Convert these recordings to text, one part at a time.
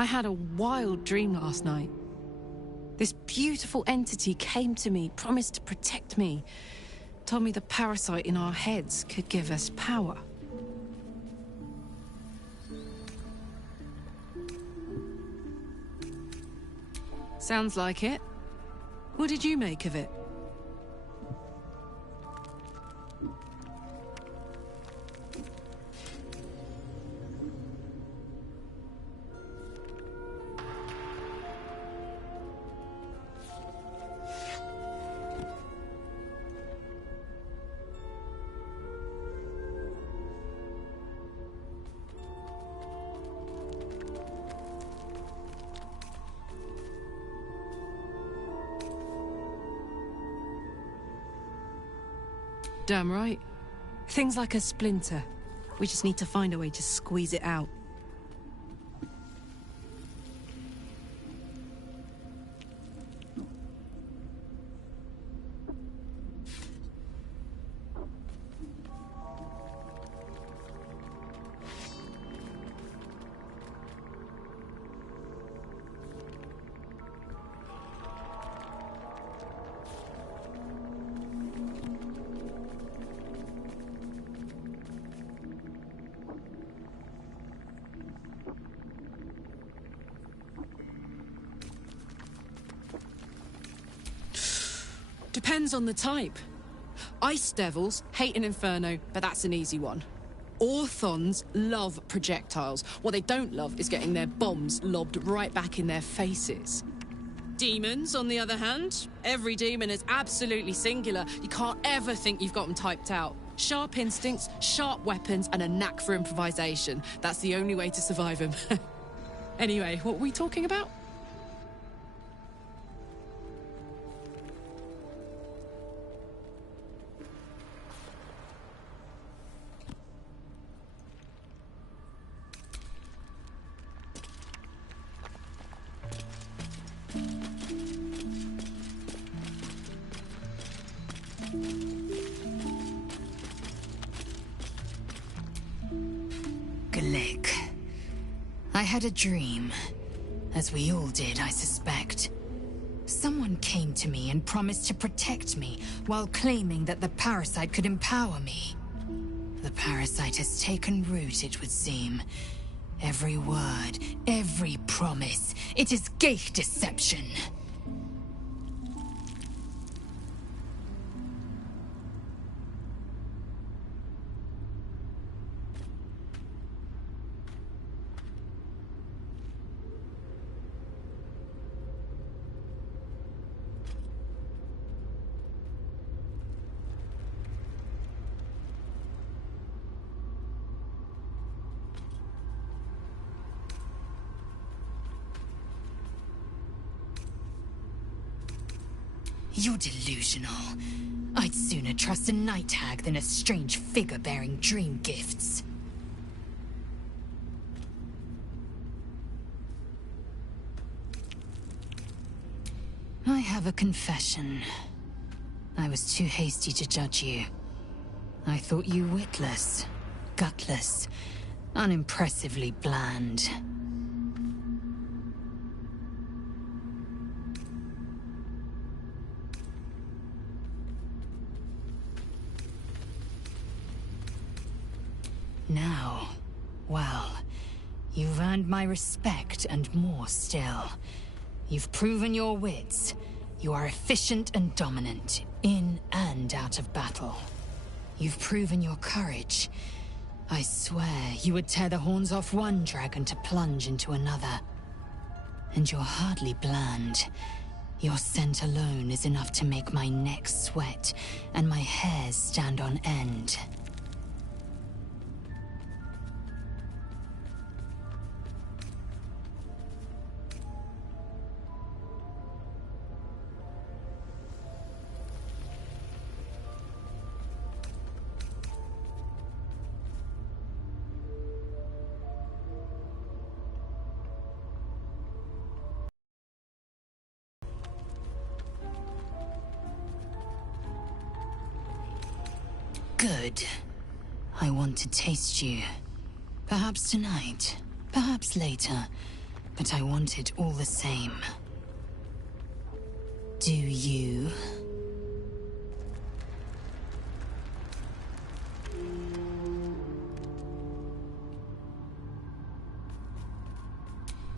I had a wild dream last night. This beautiful entity came to me, promised to protect me, told me the parasite in our heads could give us power. Sounds like it. What did you make of it? Damn right. Things like a splinter. We just need to find a way to squeeze it out. Depends on the type. Ice devils hate an inferno, but that's an easy one. Orthons love projectiles. What they don't love is getting their bombs lobbed right back in their faces. Demons, on the other hand, every demon is absolutely singular. You can't ever think you've got them typed out. Sharp instincts, sharp weapons, and a knack for improvisation. That's the only way to survive them. Anyway, what were we talking about? I had a dream, as we all did, I suspect. Someone came to me and promised to protect me, while claiming that the parasite could empower me. The parasite has taken root, it would seem. Every word, every promise, it is gay deception. You're delusional. I'd sooner trust a night hag than a strange figure bearing dream gifts. I have a confession. I was too hasty to judge you. I thought you witless, gutless, unimpressively bland. Now, well, you've earned my respect and more still. You've proven your wits. You are efficient and dominant, in and out of battle. You've proven your courage. I swear you would tear the horns off one dragon to plunge into another. And you're hardly bland. Your scent alone is enough to make my neck sweat and my hairs stand on end. Good. I want to taste you. Perhaps tonight, perhaps later, but I want it all the same. Do you?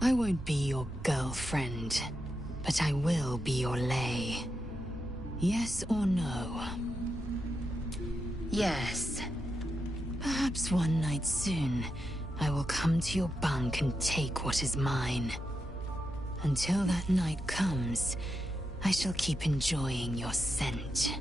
I won't be your girlfriend, but I will be your lay. Yes or no? Yes. Perhaps one night soon, I will come to your bunk and take what is mine. Until that night comes, I shall keep enjoying your scent.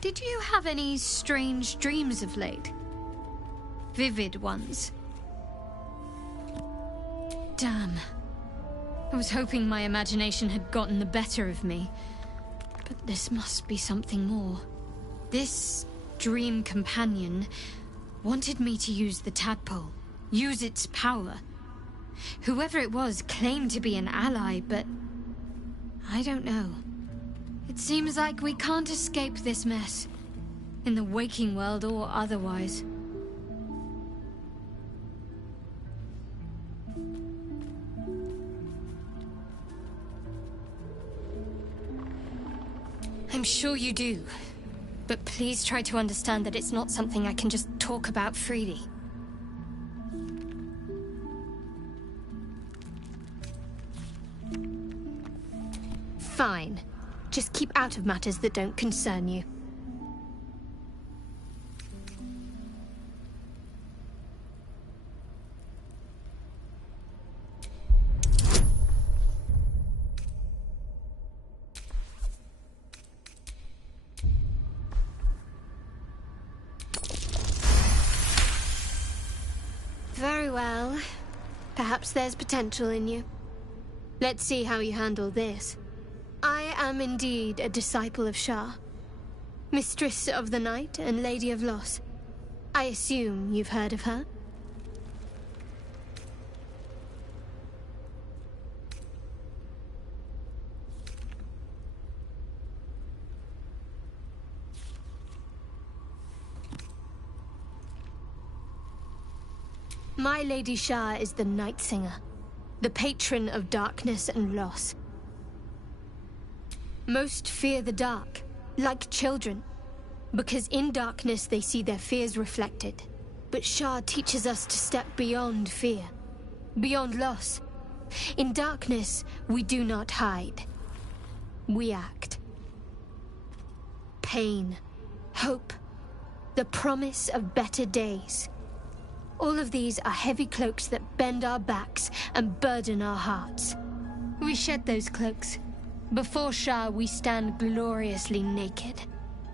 Did you have any strange dreams of late? Vivid ones? Damn. I was hoping my imagination had gotten the better of me. But this must be something more. This dream companion wanted me to use the tadpole, use its power. Whoever it was claimed to be an ally, but I don't know. It seems like we can't escape this mess, in the waking world or otherwise. I'm sure you do, but please try to understand that it's not something I can just talk about freely. Fine. Just keep out of matters that don't concern you. Very well. Perhaps there's potential in you. Let's see how you handle this. I am indeed a disciple of Shah, Mistress of the Night and Lady of Loss. I assume you've heard of her? My Lady Shah is the Night Singer, the patron of darkness and loss. Most fear the dark, like children, because in darkness they see their fears reflected. But Shah teaches us to step beyond fear, beyond loss. In darkness, we do not hide. We act. Pain, hope, the promise of better days. All of these are heavy cloaks that bend our backs and burden our hearts. We shed those cloaks. Before Shah, we stand gloriously naked,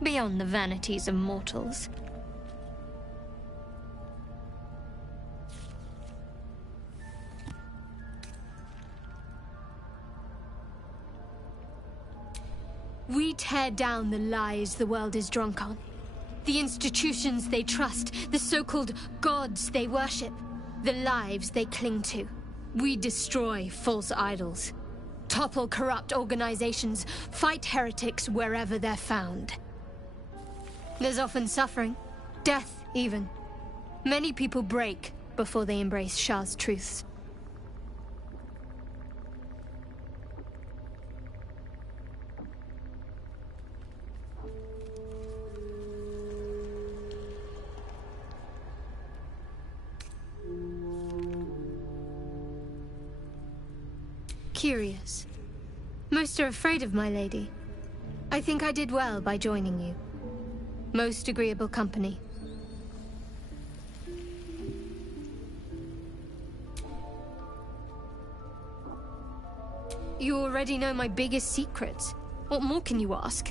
beyond the vanities of mortals. We tear down the lies the world is drunk on. The institutions they trust, the so-called gods they worship, the lives they cling to. We destroy false idols, topple corrupt organizations, fight heretics wherever they're found. There's often suffering, Death, even. Many people break before they embrace Shah's truths. Curious. Most are afraid of my lady. I think I did well by joining you. Most agreeable company. You already know my biggest secrets. What more can you ask?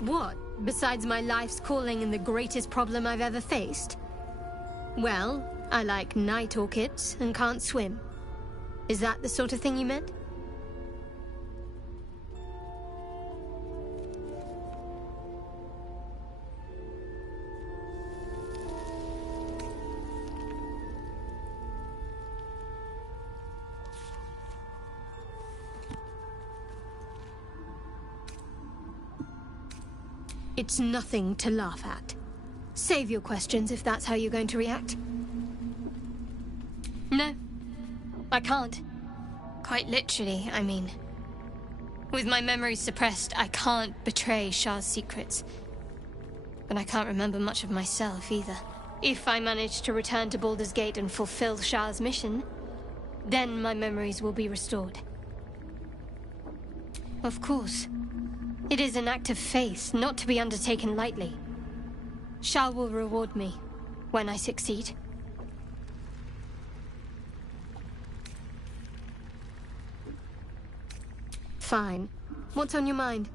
What, besides my life's calling and the greatest problem I've ever faced? Well, I like night orchids and can't swim. Is that the sort of thing you meant? It's nothing to laugh at. Save your questions if that's how you're going to react. No, I can't. Quite literally, I mean. With my memory suppressed, I can't betray Shah's secrets. But I can't remember much of myself either. If I manage to return to Baldur's Gate and fulfill Shah's mission, then my memories will be restored. Of course. It is an act of faith, not to be undertaken lightly. Shah will reward me when I succeed. Fine. What's on your mind?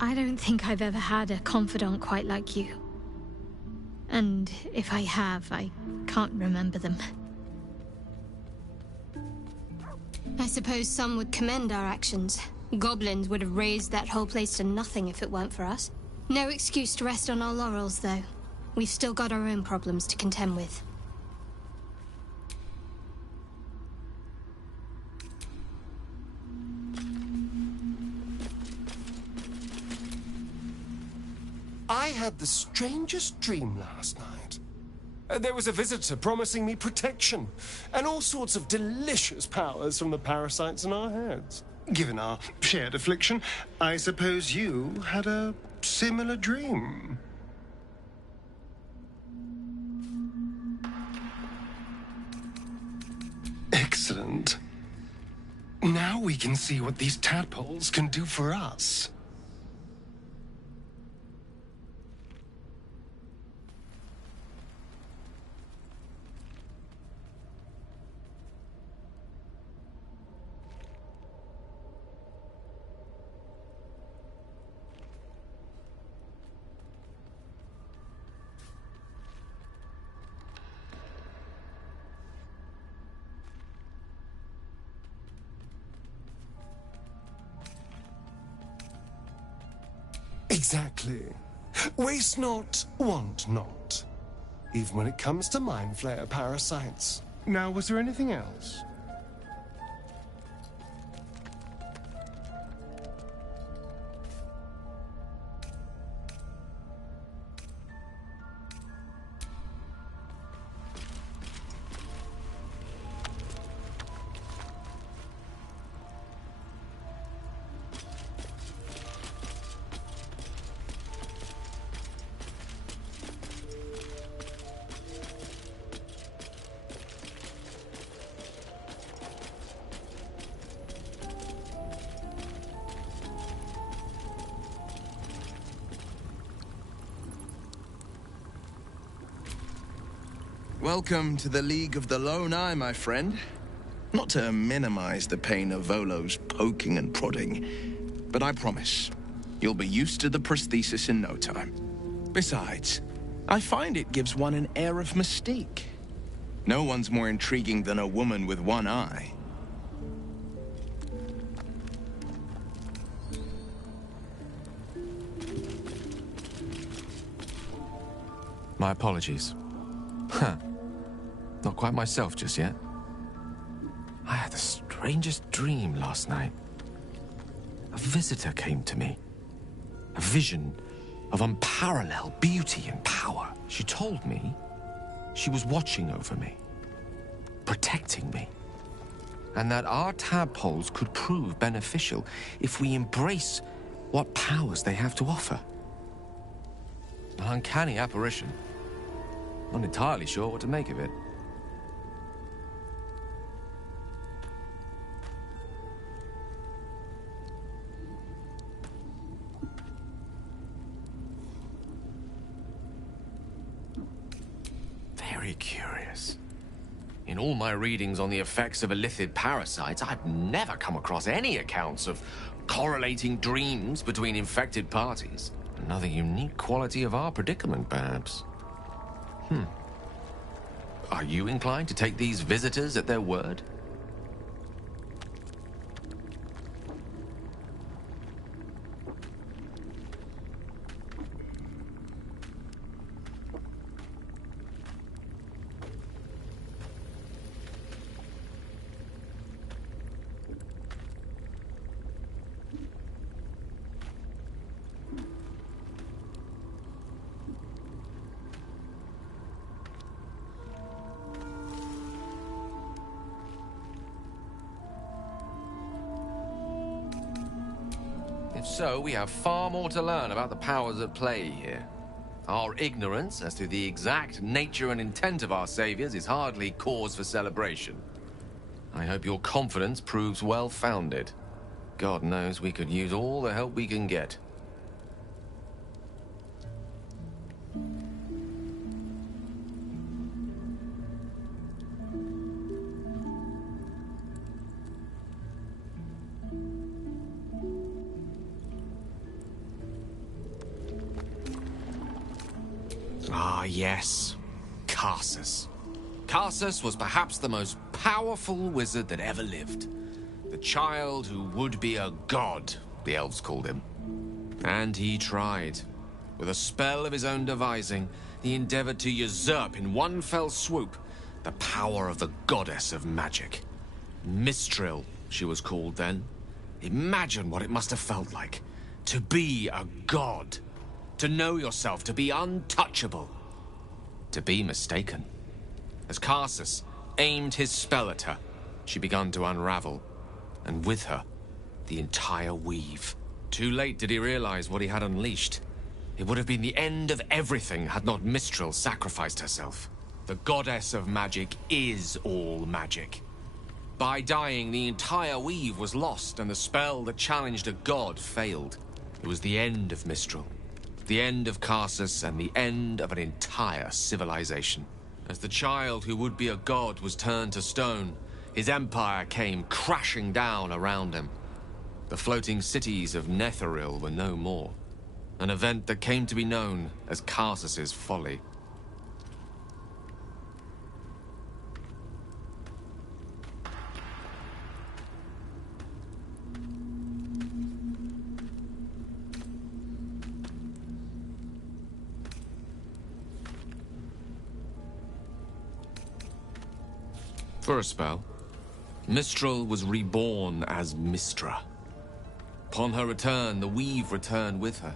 I don't think I've ever had a confidant quite like you. And if I have, I can't remember them. I suppose some would commend our actions. Goblins would have razed that whole place to nothing if it weren't for us. No excuse to rest on our laurels, though. We've still got our own problems to contend with. I had the strangest dream last night. There was a visitor promising me protection and all sorts of delicious powers from the parasites in our heads. Given our shared affliction, I suppose you had a similar dream. Excellent. Now we can see what these tadpoles can do for us. Exactly. Waste not, want not. Even when it comes to mind flayer parasites. Now, was there anything else? Welcome to the League of the Lone Eye, my friend. Not to minimize the pain of Volo's poking and prodding, but I promise, you'll be used to the prosthesis in no time. Besides, I find it gives one an air of mystique. No one's more intriguing than a woman with one eye. My apologies. Huh. Not quite myself just yet. I had the strangest dream last night. A visitor came to me. A vision of unparalleled beauty and power. She told me she was watching over me, protecting me, and that our tadpoles could prove beneficial if we embrace what powers they have to offer. An uncanny apparition. Not entirely sure what to make of it. Very curious. In all my readings on the effects of illithid parasites, I've never come across any accounts of correlating dreams between infected parties. Another unique quality of our predicament, perhaps. Are you inclined to take these visitors at their word? If so, we have far more to learn about the powers at play here. Our ignorance as to the exact nature and intent of our saviors is hardly cause for celebration. I hope your confidence proves well-founded. God knows we could use all the help we can get. Ah, yes. Karsus. Karsus was perhaps the most powerful wizard that ever lived. The child who would be a god, the elves called him. And he tried. With a spell of his own devising, he endeavored to usurp in one fell swoop the power of the goddess of magic. Mistral, she was called then. Imagine what it must have felt like to be a god. To know yourself, to be untouchable, to be mistaken. As Karsus aimed his spell at her, she began to unravel, and with her, the entire weave. Too late did he realize what he had unleashed. It would have been the end of everything had not Mistral sacrificed herself. The goddess of magic is all magic. By dying, the entire weave was lost, and the spell that challenged a god failed. It was the end of Mistral. The end of Karsus and the end of an entire civilization. As the child who would be a god was turned to stone, his empire came crashing down around him. The floating cities of Netheril were no more. An event that came to be known as Karsus's folly. For a spell, Mistral was reborn as Mistra. Upon her return, the weave returned with her.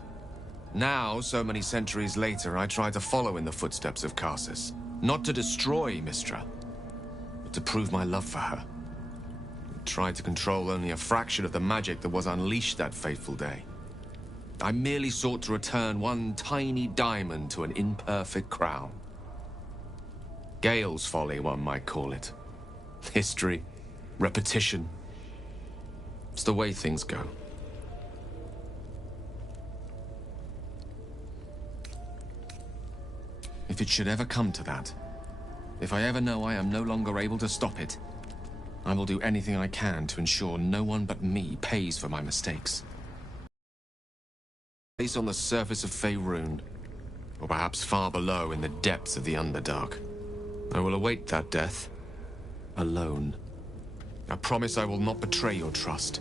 Now, so many centuries later, I try to follow in the footsteps of Karsus. Not to destroy Mistra, but to prove my love for her. I tried to control only a fraction of the magic that was unleashed that fateful day. I merely sought to return one tiny diamond to an imperfect crown. Gale's folly, one might call it. History, repetition. It's the way things go. If it should ever come to that, If I ever know I am no longer able to stop it, I will do anything I can to ensure no one but me pays for my mistakes. Place on the surface of Faerun, or perhaps far below in the depths of the Underdark. I will await that death, alone. I promise I will not betray your trust.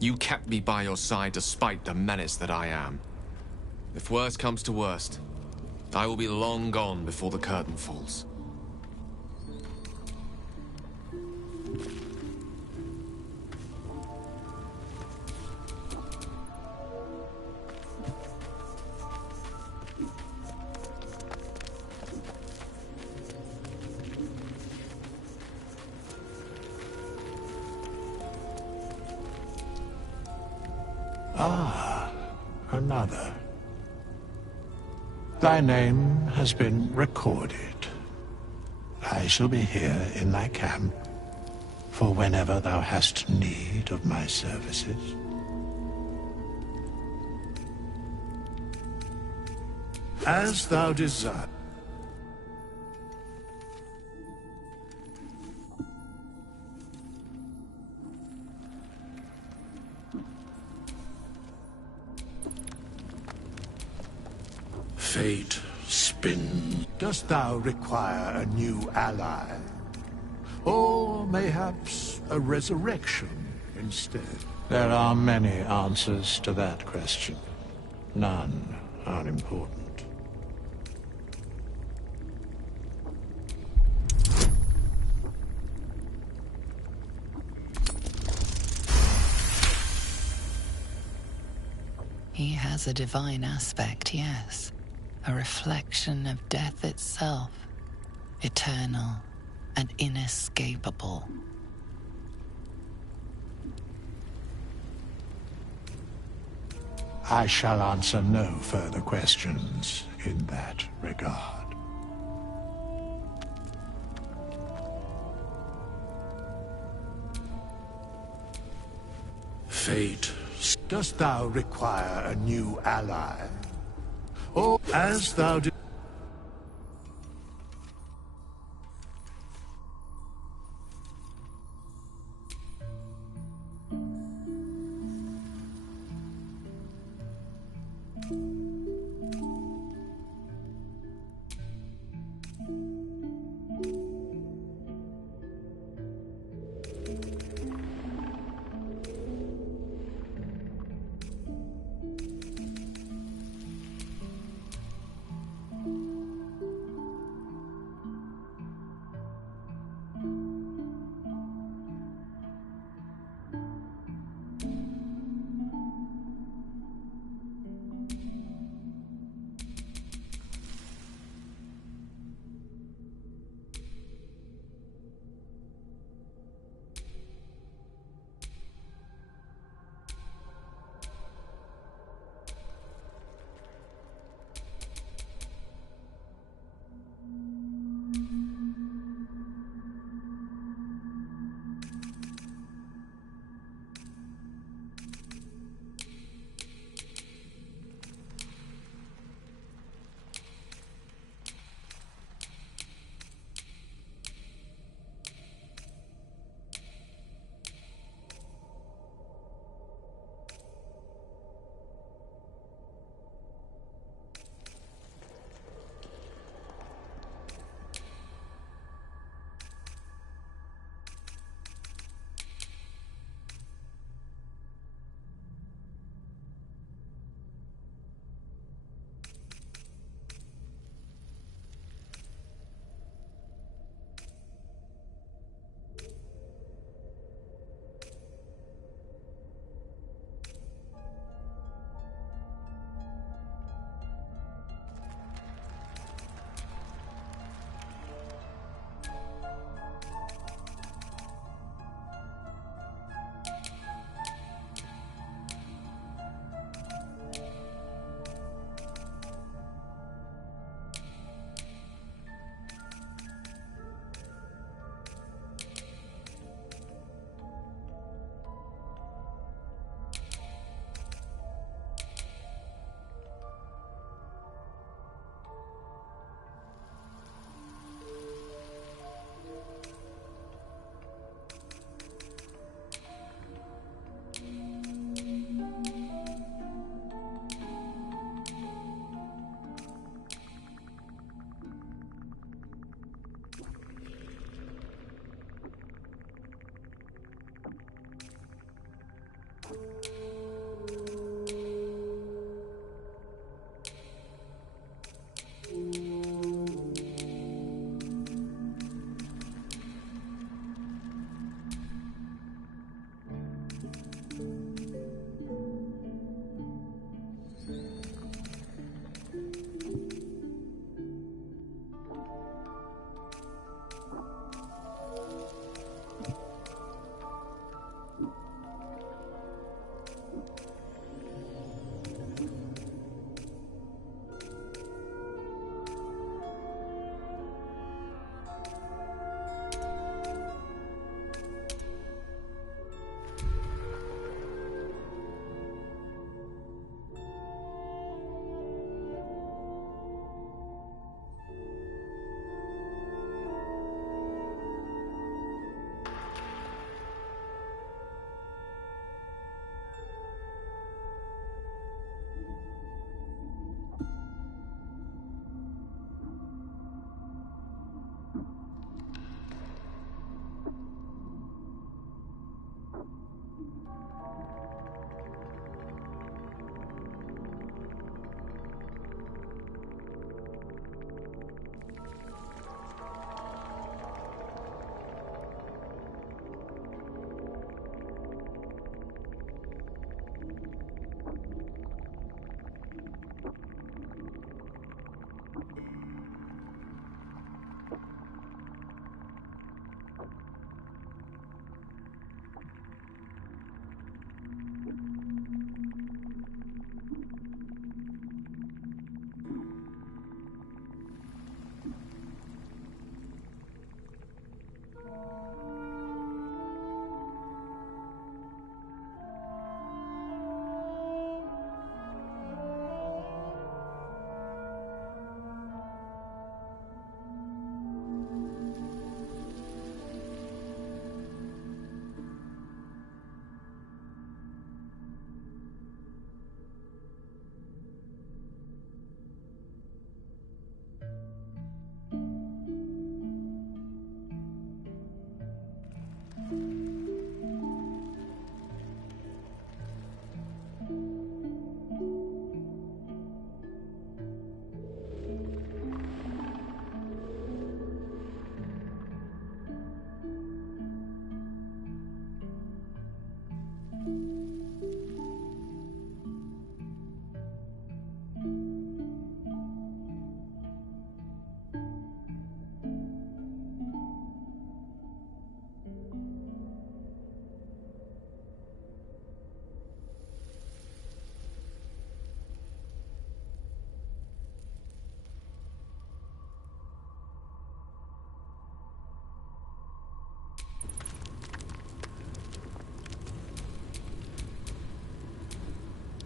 You kept me by your side despite the menace that I am. If worst comes to worst, I will be long gone before the curtain falls. Ah, another. Thy name has been recorded. I shall be here in thy camp for whenever thou hast need of my services. As thou desire. Fate spins. Dost thou require a new ally? Or mayhaps a resurrection instead? There are many answers to that question. None are important. He has a divine aspect, yes. A reflection of death itself. Eternal and inescapable. I shall answer no further questions in that regard. Fate. Dost thou require a new ally? Or as thou do.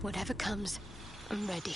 Whatever comes, I'm ready.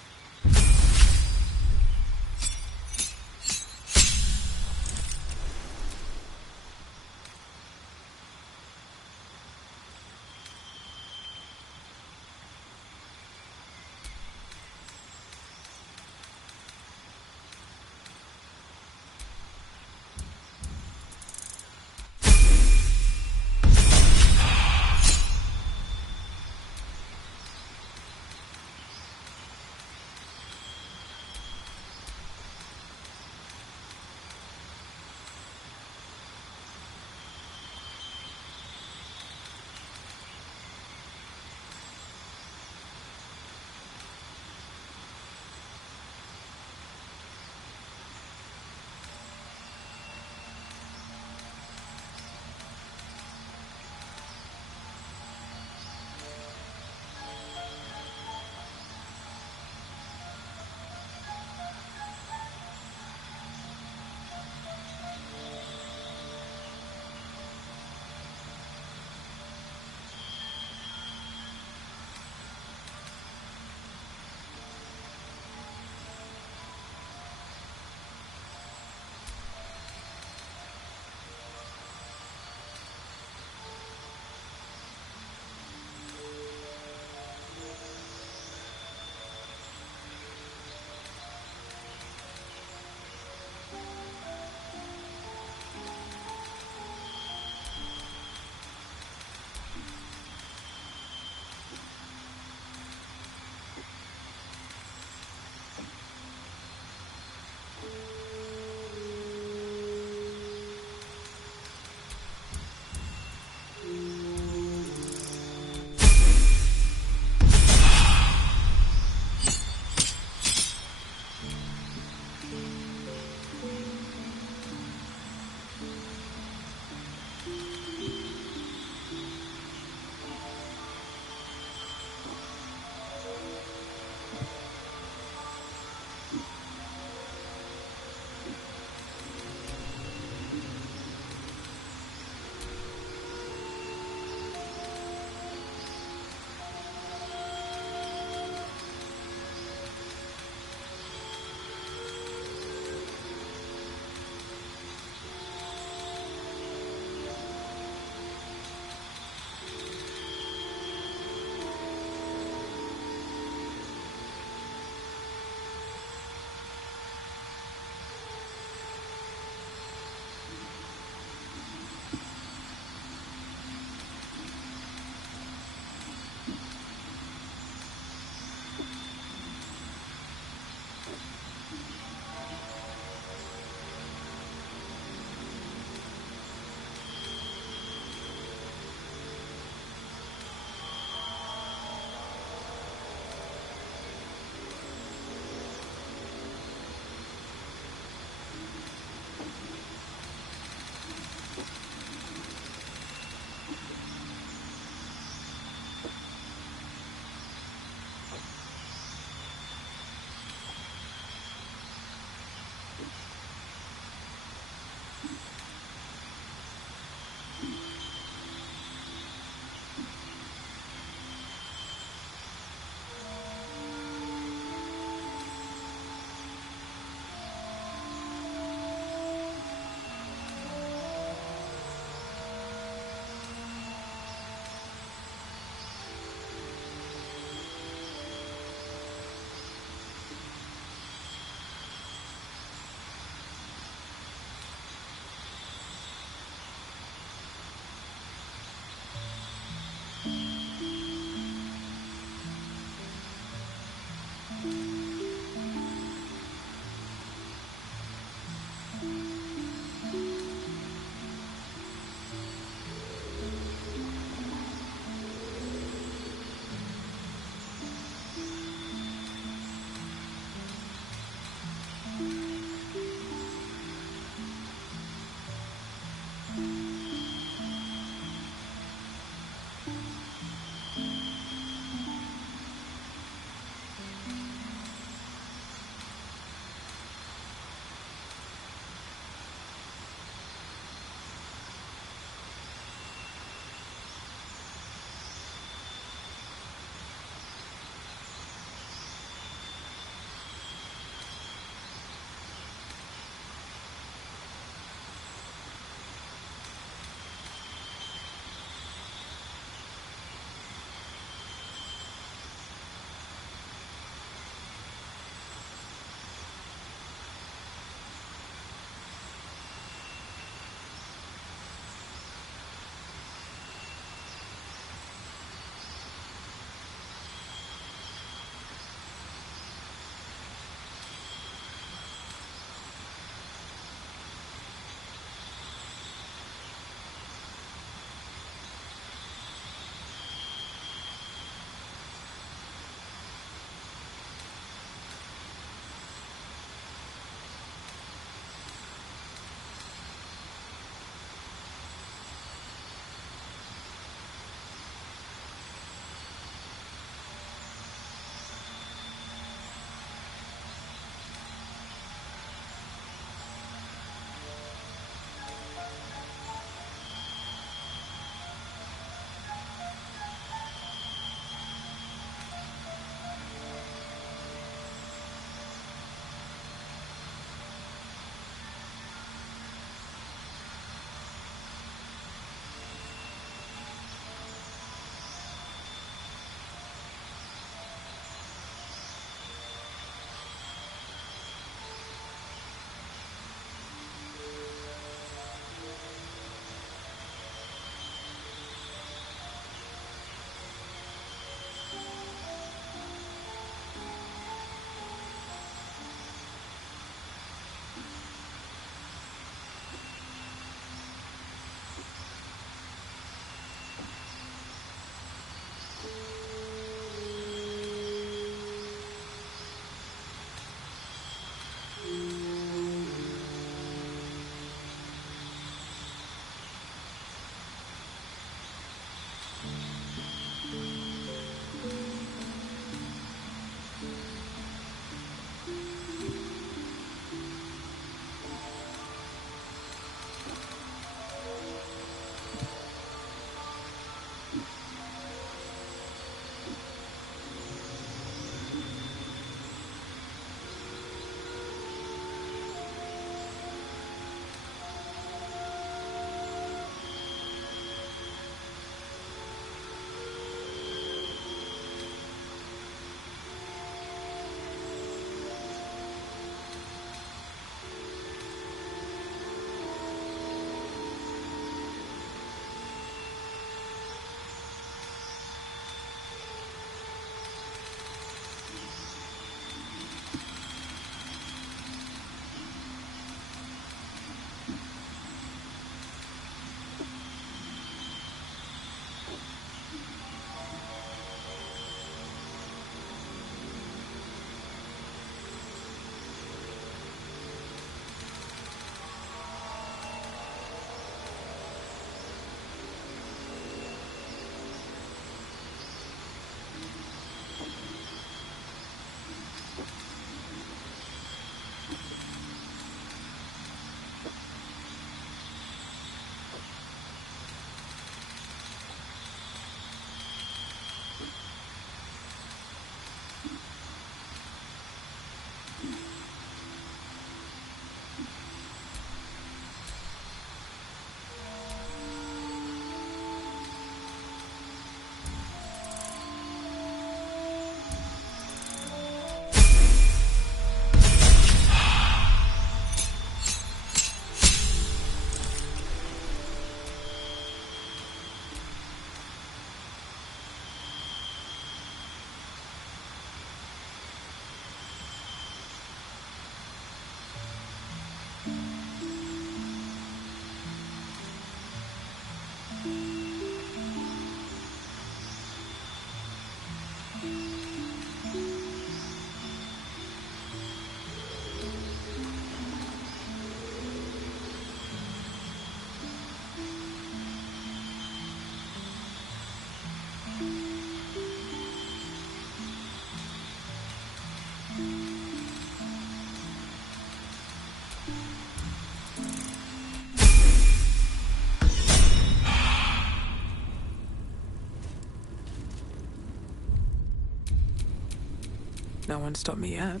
No one stopped me yet.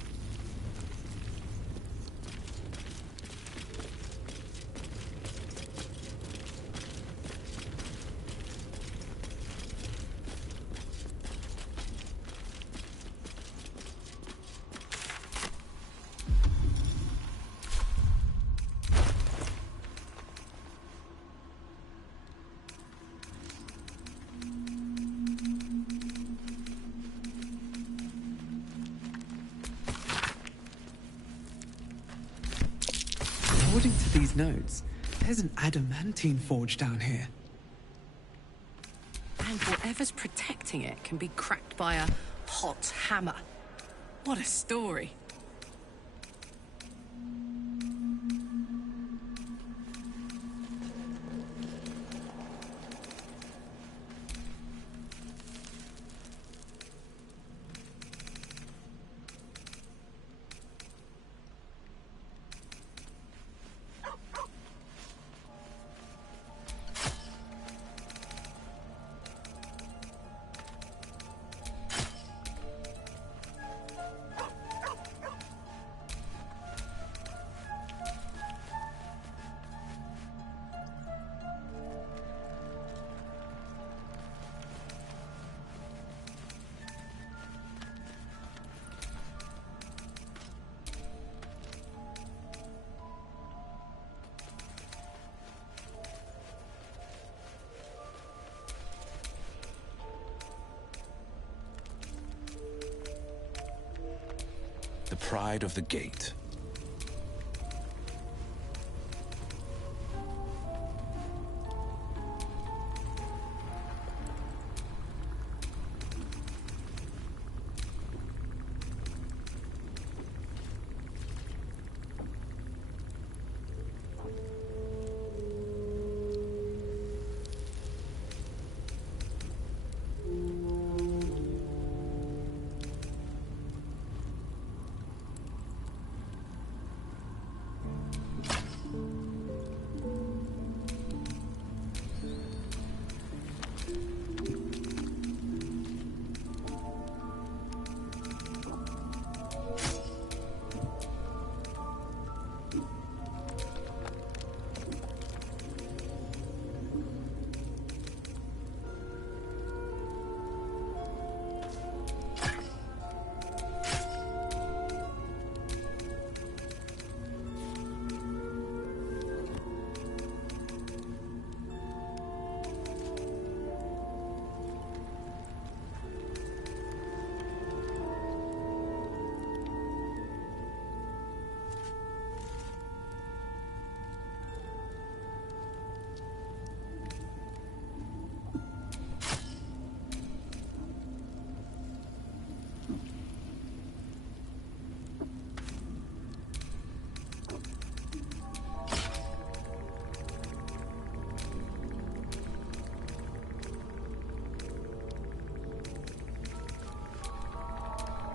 According to these notes, there's an adamantine forge down here. And whatever's protecting it can be cracked by a hot hammer. What a story. The pride of the gate.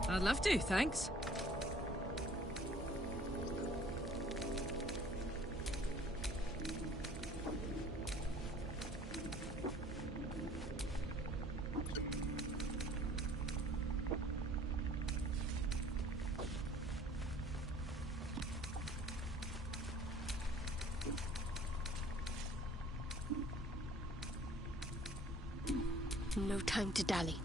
I'd love to, thanks. No time to dally.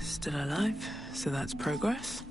Still alive, So that's progress?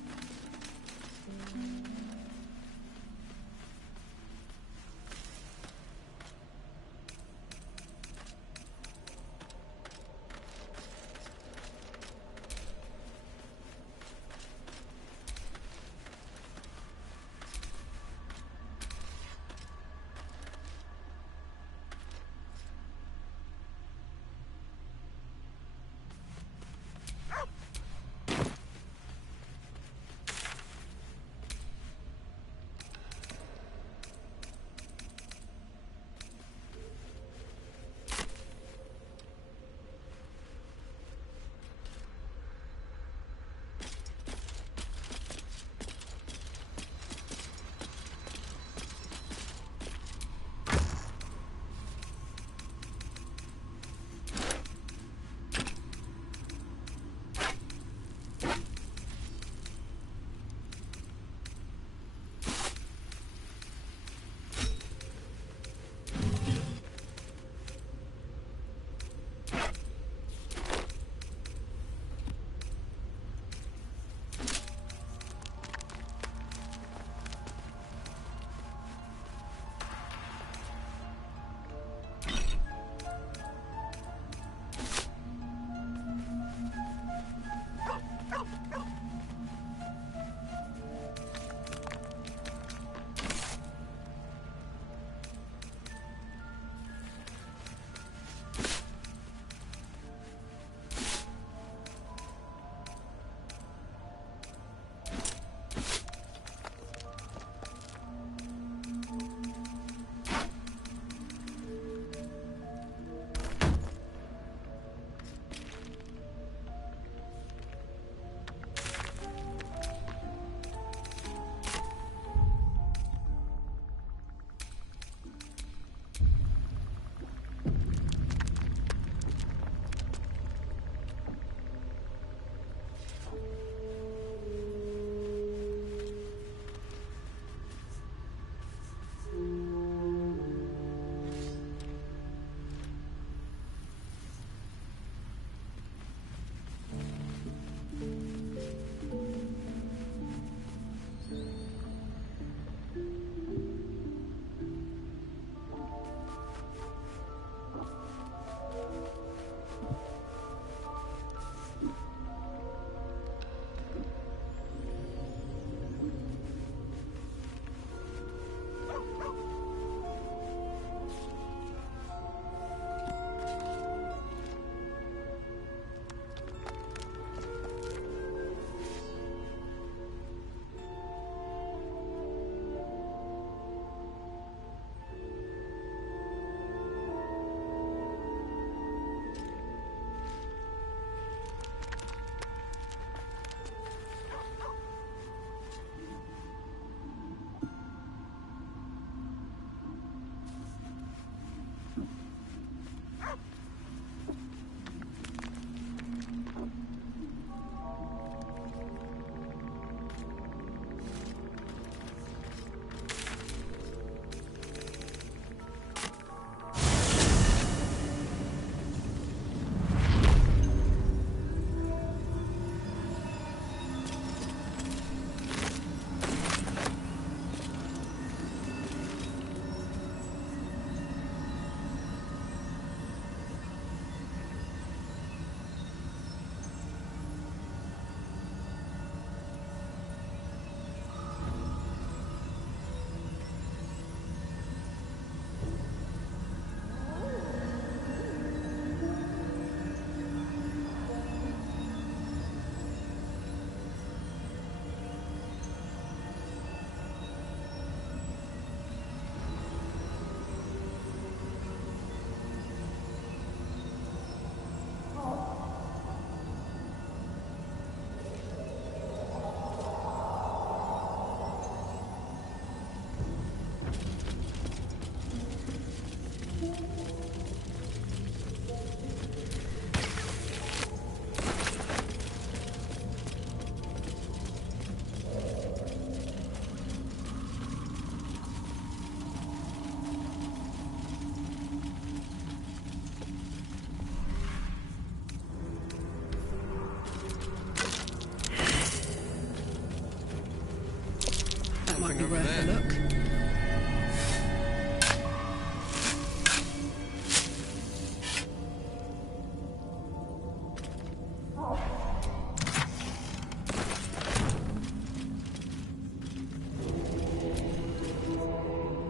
That might be worth a look.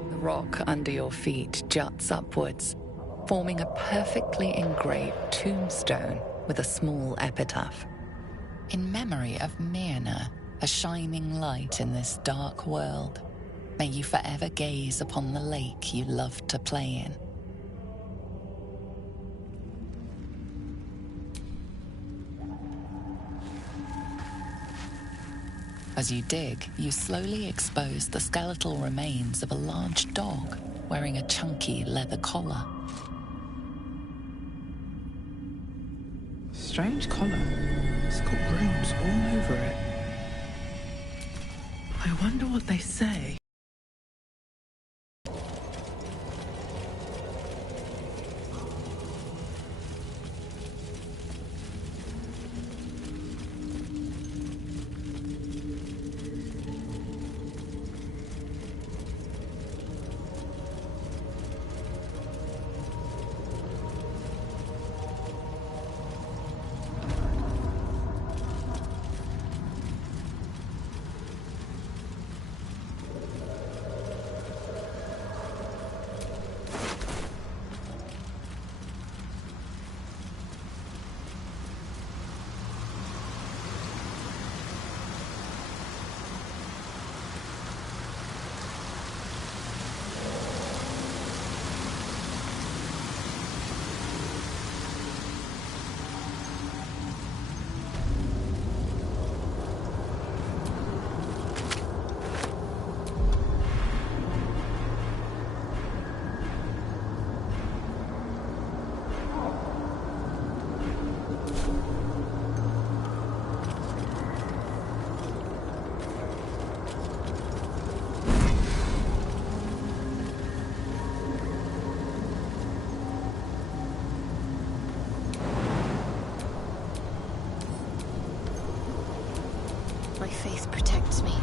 The rock under your feet juts upwards, forming a perfectly engraved tombstone with a small epitaph. In memory of Myrna, a shining light in this dark world, may you forever gaze upon the lake you loved to play in. As you dig, you slowly expose the skeletal remains of a large dog wearing a chunky leather collar. Strange collar. It's got runes all over it. I wonder what they say. My faith protects me.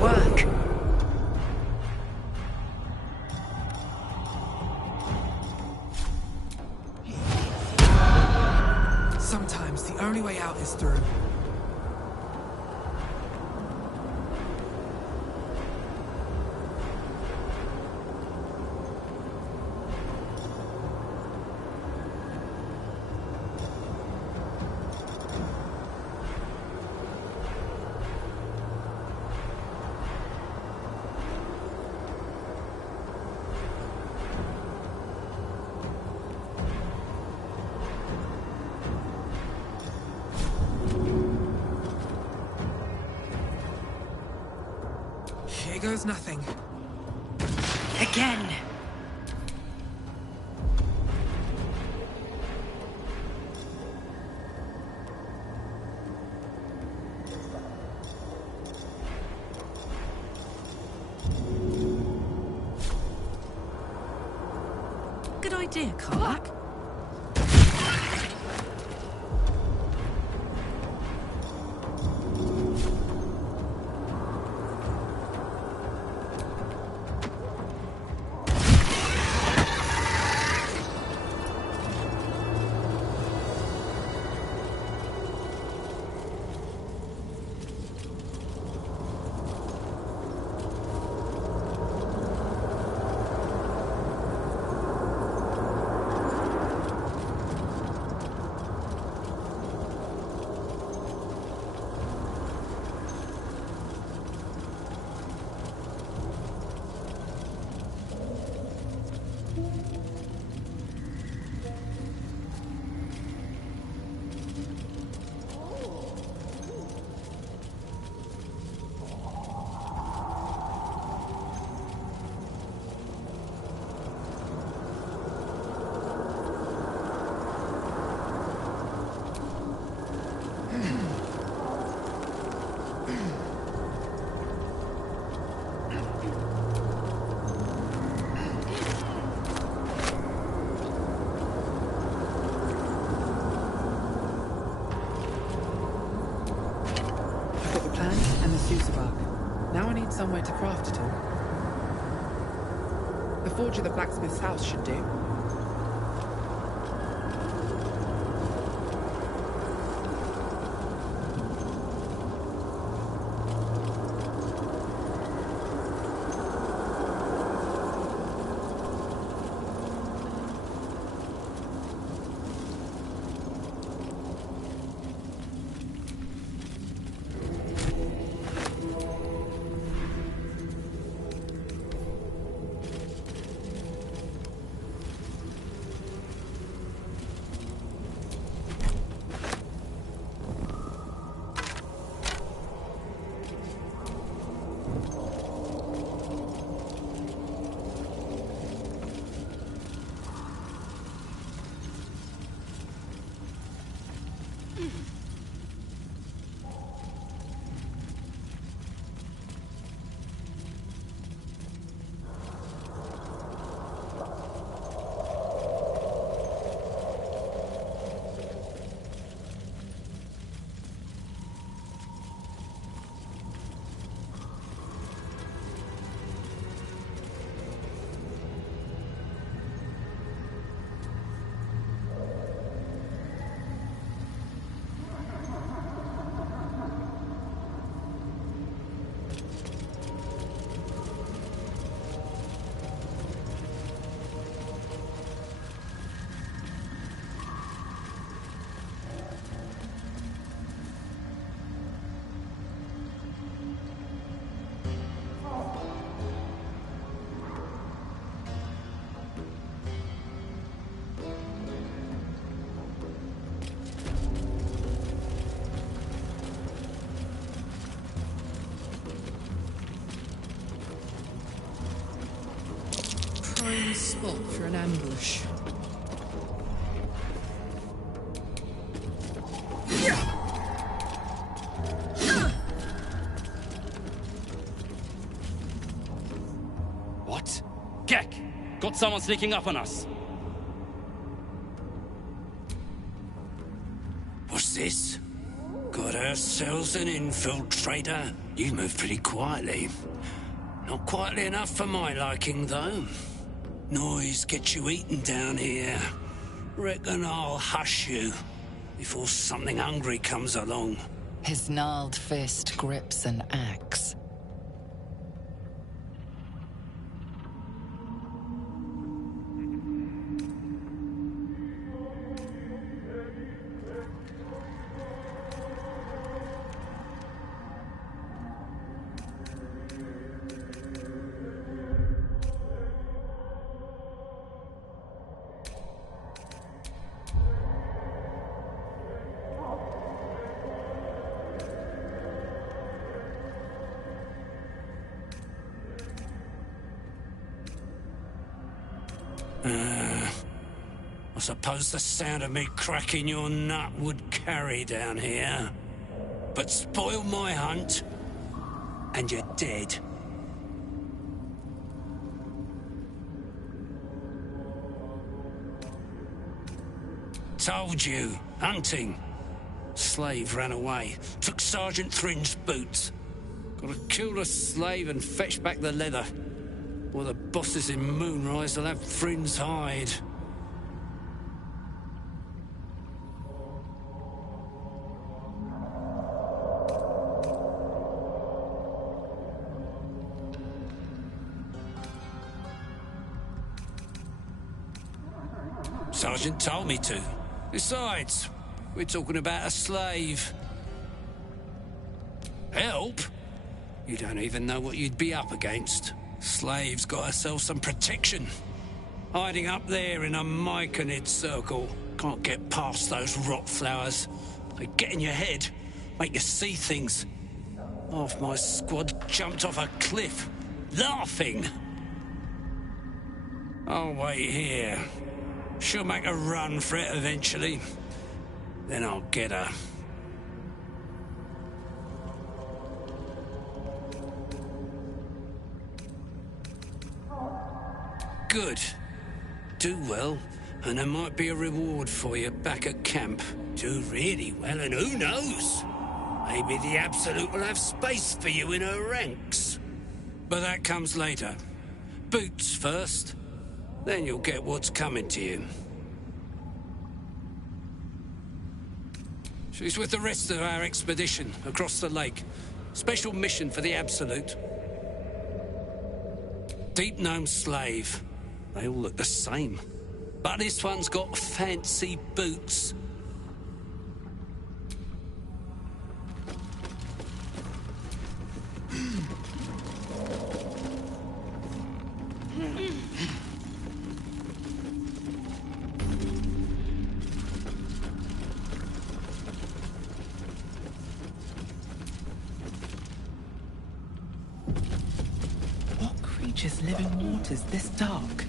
work. Sometimes the only way out is through. Here goes nothing. Again. Good idea, Karlak. Now I need somewhere to craft it all. The forge of the blacksmith's house should do. Prime spot for an ambush. What? Gek! Got someone sneaking up on us. What's this? Got ourselves an infiltrator? You move pretty quietly. Not quietly enough for my liking, though. Noise gets you eaten down here. Reckon I'll hush you before something hungry comes along. His gnarled fist grips an axe. I suppose the sound of me cracking your nut would carry down here. But spoil my hunt, and you're dead. Told you, hunting. Slave ran away, took Sergeant Thrin's boots. Gotta kill the slave and fetch back the leather. Or the bosses in Moonrise will have Thrin's hide. Sergeant told me to. Besides, we're talking about a slave. Help? You don't even know what you'd be up against. Slave's got herself some protection. Hiding up there in a myconid circle. Can't get past those rot flowers. They get in your head, make you see things. Half my squad jumped off a cliff, laughing. I'll wait here. She'll make a run for it eventually. Then I'll get her. Good. Do well, and there might be a reward for you back at camp. Do really well, and who knows? Maybe the Absolute will have space for you in her ranks. But that comes later. Boots first. Then you'll get what's coming to you. She's with the rest of our expedition across the lake. Special mission for the Absolute. Deep Gnome slave. They all look the same. But this one's got fancy boots. What creatures live in waters this dark?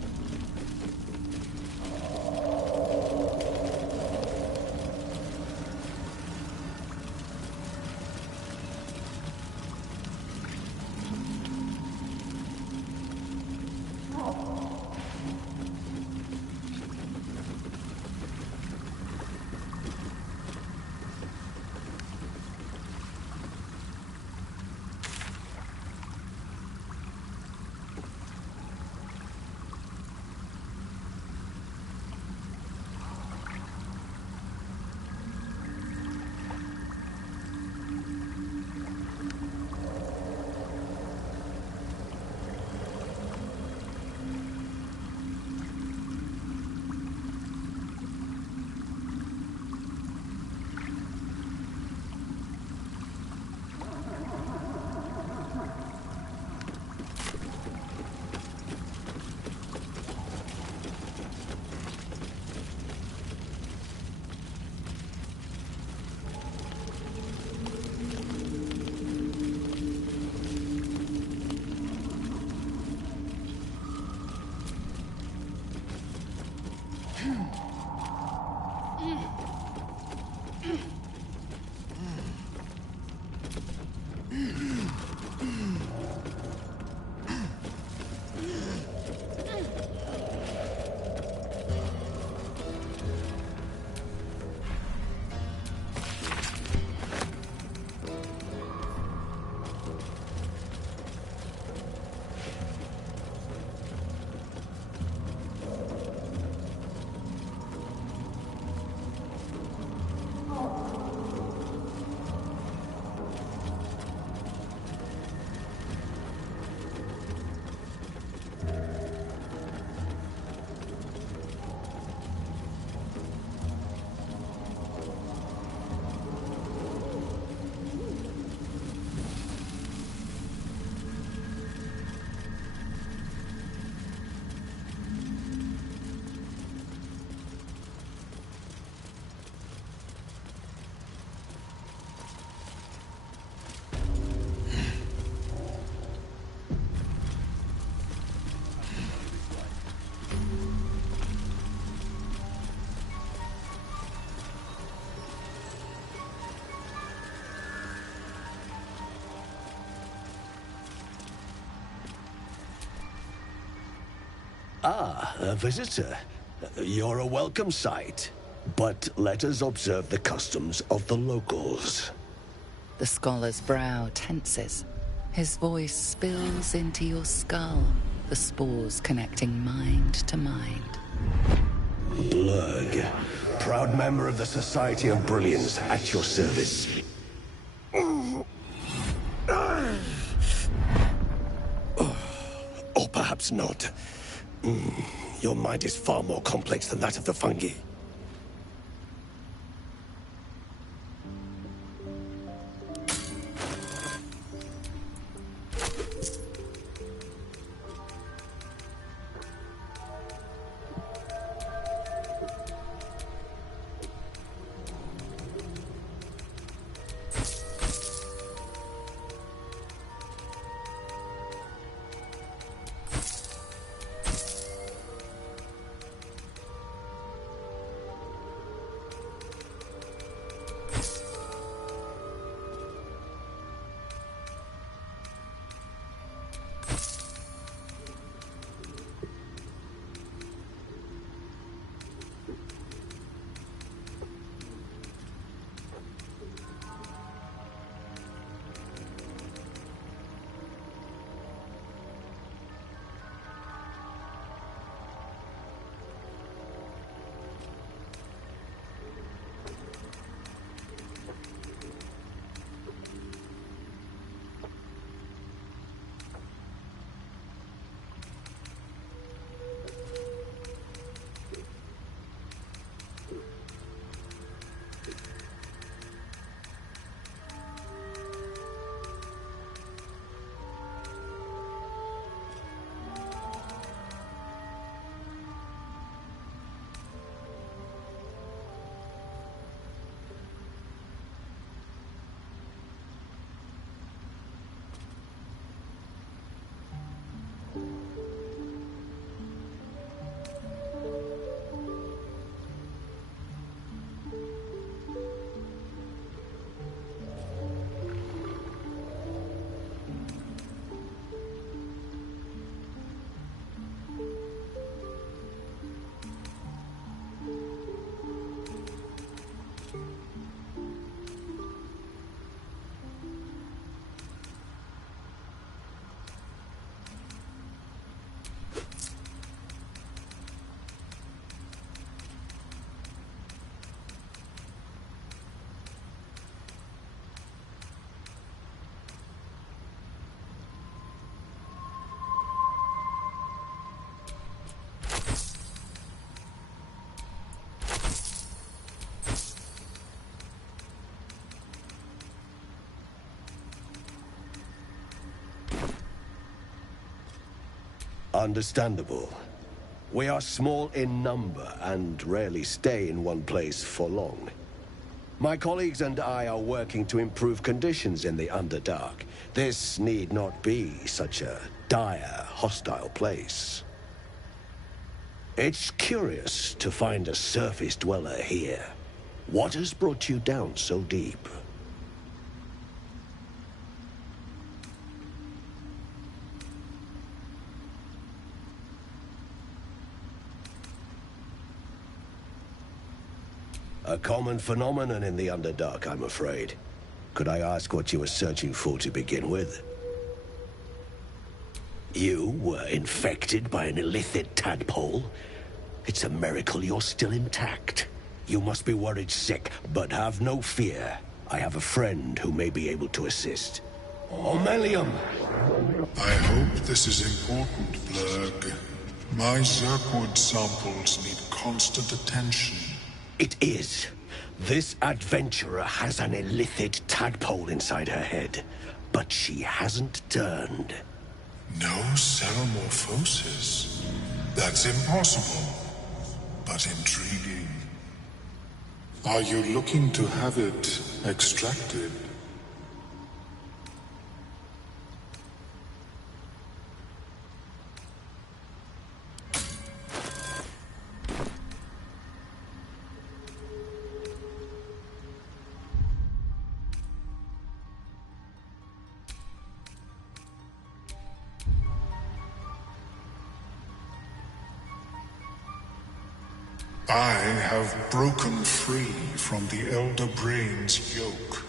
Ah, a visitor. You're a welcome sight. But let us observe the customs of the locals. The scholar's brow tenses. His voice spills into your skull, the spores connecting mind to mind. Blurg, proud member of the Society of Brilliance, at your service. Or perhaps not. Your mind is far more complex than that of the fungi. Understandable. We are small in number and rarely stay in one place for long. My colleagues and I are working to improve conditions in the Underdark. This need not be such a dire, hostile place. It's curious to find a surface dweller here. What has brought you down so deep? A common phenomenon in the Underdark, I'm afraid. Could I ask what you were searching for to begin with? You were infected by an illicit tadpole? It's a miracle you're still intact. You must be worried sick, but have no fear. I have a friend who may be able to assist. Omelium! I hope this is important, Blurg. My Zirkwood samples need constant attention. It is. This adventurer has an illicit tadpole inside her head, but she hasn't turned. No cell morphosis. That's impossible, but intriguing. Are you looking to have it extracted? I have broken free from the Elder Brain's yoke.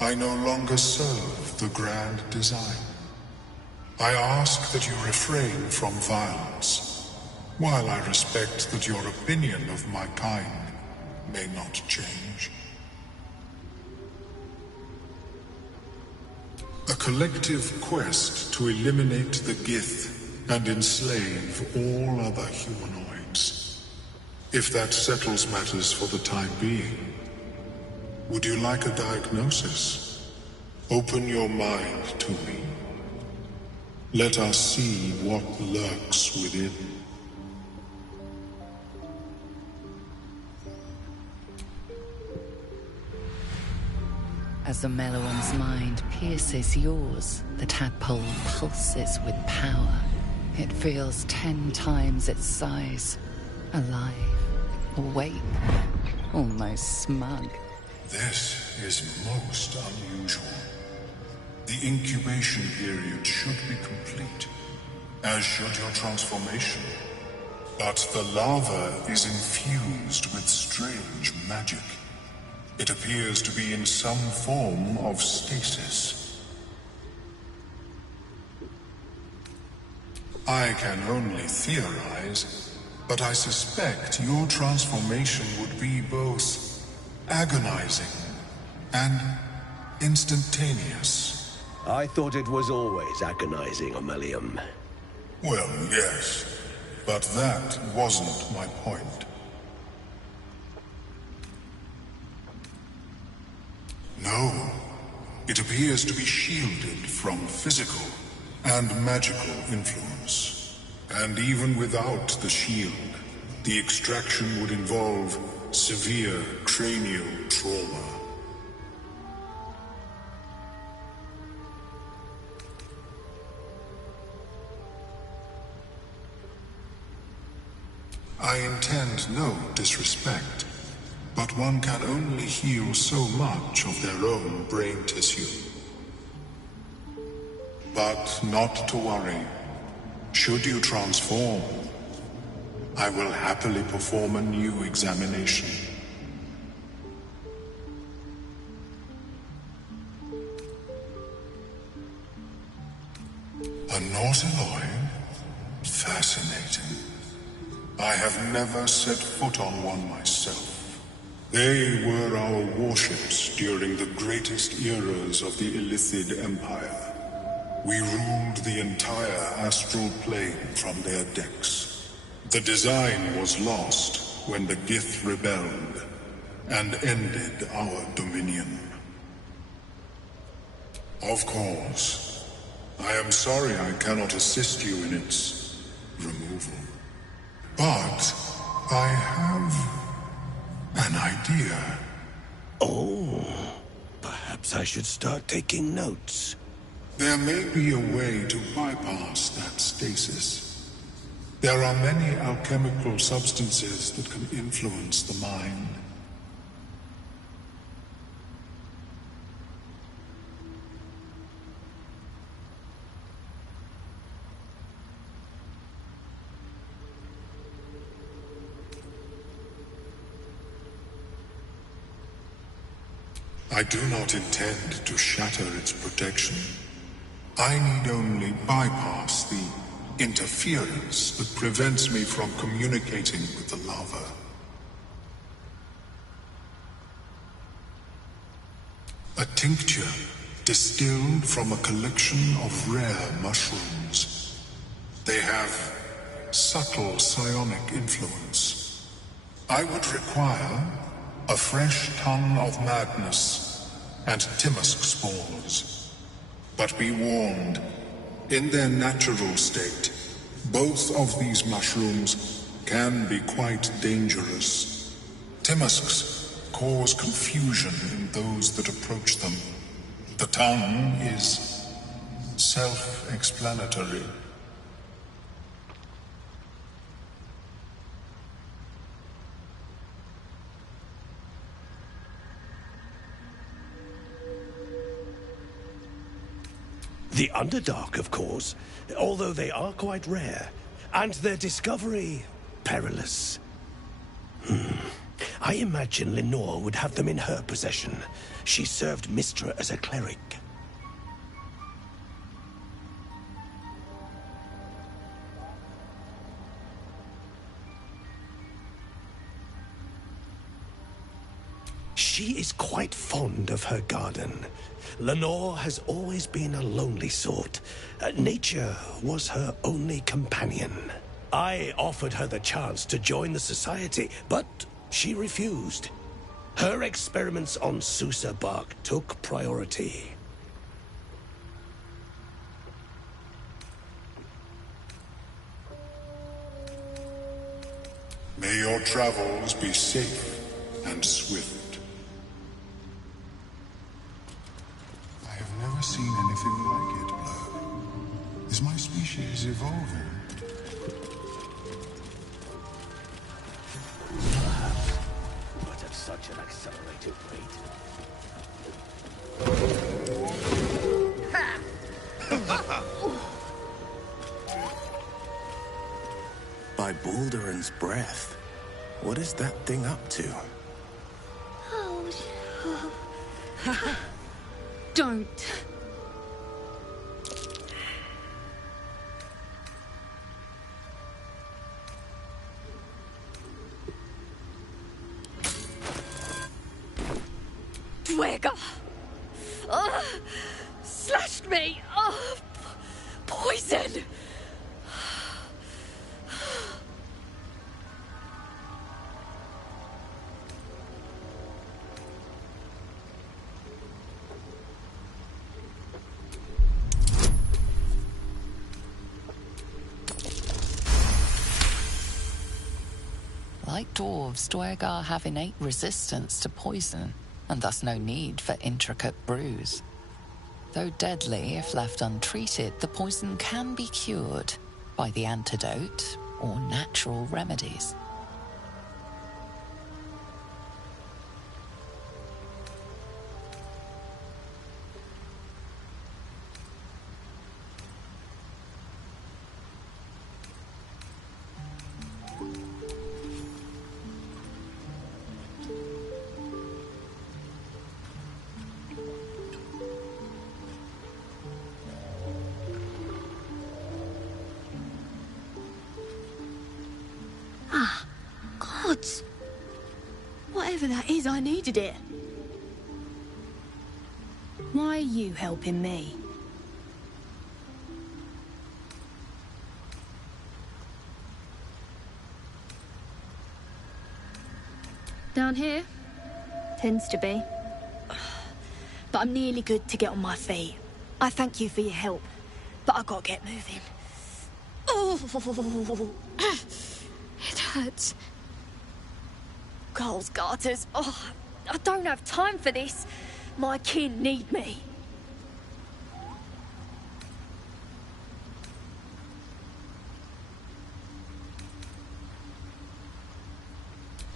I no longer serve the grand design. I ask that you refrain from violence, while I respect that your opinion of my kind may not change. A collective quest to eliminate the Gith and enslave all other humanoids. If that settles matters for the time being, would you like a diagnosis? Open your mind to me. Let us see what lurks within. As the Meloam's mind pierces yours, the tadpole pulses with power. It feels 10 times its size. Alive, awake, almost smug. This is most unusual. The incubation period should be complete, as should your transformation. But the larva is infused with strange magic. It appears to be in some form of stasis. I can only theorize, but I suspect your transformation would be both agonizing and instantaneous. I thought it was always agonizing, Ammelium. Well, yes, but that wasn't my point. No, it appears to be shielded from physical and magical influence. And even without the shield, the extraction would involve severe cranial trauma. I intend no disrespect, but one can only heal so much of their own brain tissue. But not to worry. Should you transform, I will happily perform a new examination. A Nautiloid? Fascinating. I have never set foot on one myself. They were our warships during the greatest eras of the Illithid Empire. We ruled the entire astral plane from their decks. The design was lost when the Gith rebelled and ended our dominion. Of course, I am sorry I cannot assist you in its removal. But I have an idea. Oh, perhaps I should start taking notes. There may be a way to bypass that stasis. There are many alchemical substances that can influence the mind. I do not intend to shatter its protection. I need only bypass the interference that prevents me from communicating with the larva. A tincture distilled from a collection of rare mushrooms. They have subtle psionic influence. I would require a fresh ton of madness and Timusk spores. But be warned, in their natural state, both of these mushrooms can be quite dangerous. Timusks cause confusion in those that approach them. The tongue is self-explanatory. The Underdark, of course, although they are quite rare, and their discovery perilous. I imagine Lenore would have them in her possession. She served Mystra as a cleric. She is quite fond of her garden. Lenore has always been a lonely sort. Nature was her only companion. I offered her the chance to join the society, but she refused. Her experiments on Susa bark took priority. May your travels be safe and swift. I have never seen anything like it, Blur. Is my species evolving? Perhaps, but at such an accelerated rate. By Balduran's breath, what is that thing up to? Don't. Dwega! Slashed me! Poison! Like dwarves, Dwegar have innate resistance to poison, and thus no need for intricate brews. Though deadly if left untreated, the poison can be cured by the antidote or natural remedies. Gods! Whatever that is, I needed it. Why are you helping me? Down here? Tends to be. But I'm nearly good to get on my feet. I thank you for your help, but I gotta get moving. Oh, it hurts. Girls' garters. Oh, I don't have time for this. My kin need me.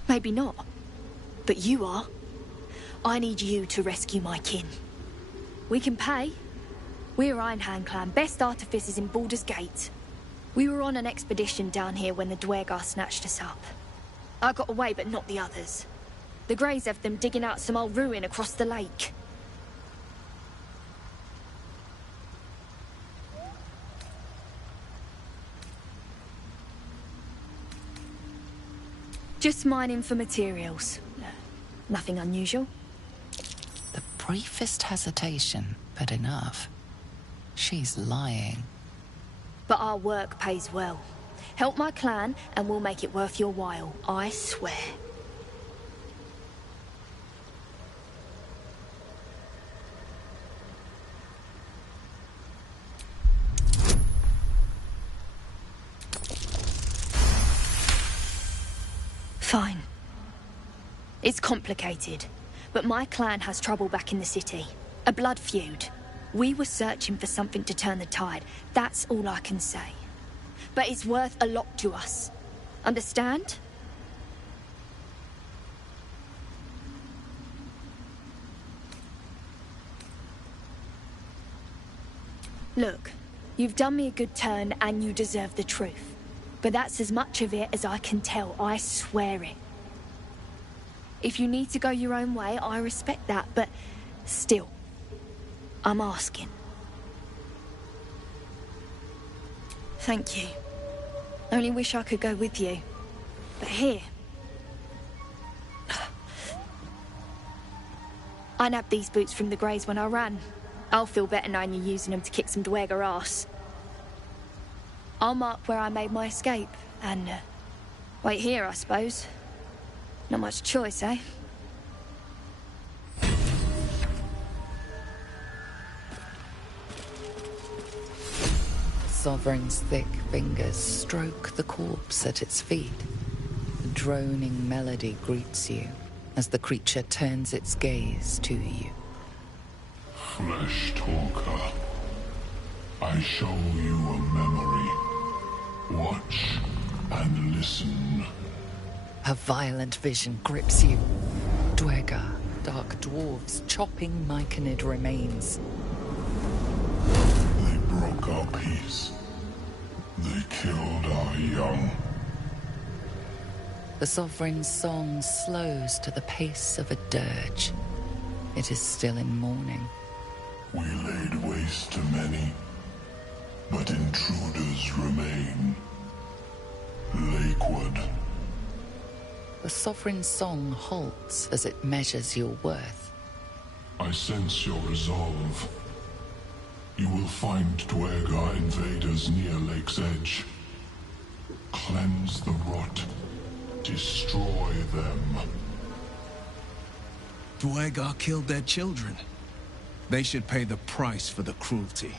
Maybe not, but you are. I need you to rescue my kin. We can pay. We're Ironhand Clan, best artificers in Balducos Gays. We were on an expedition down here when the Dwegar snatched us up. I got away, but not the others. The Greys have them digging out some old ruin across the lake. Just mining for materials. Nothing unusual. The briefest hesitation, but enough. She's lying. But our work pays well. Help my clan, and we'll make it worth your while, I swear. Fine. It's complicated, but my clan has trouble back in the city. A blood feud. We were searching for something to turn the tide. That's all I can say. But it's worth a lot to us. Understand? Look, you've done me a good turn and you deserve the truth. But that's as much of it as I can tell, I swear it. If you need to go your own way, I respect that, but still, I'm asking. Thank you. Only wish I could go with you. But here... I nabbed these boots from the Greys when I ran. I'll feel better knowing you're using them to kick some Dwerger ass. I'll mark where I made my escape, and wait here, I suppose. Not much choice, eh? Sovereign's thick fingers stroke the corpse at its feet. A droning melody greets you as the creature turns its gaze to you. Flesh talker, I show you a memory. Watch and listen. A violent vision grips you. Dwerger, dark dwarves chopping myconid remains. They broke our peace. They killed our young. The Sovereign's song slows to the pace of a dirge. It is still in mourning. We laid waste to many, but intruders remain. Lakewood. The Sovereign's song halts as it measures your worth. I sense your resolve. You will find Dwergar invaders near Lake's Edge. Cleanse the rot. Destroy them. Dwergar killed their children. They should pay the price for the cruelty.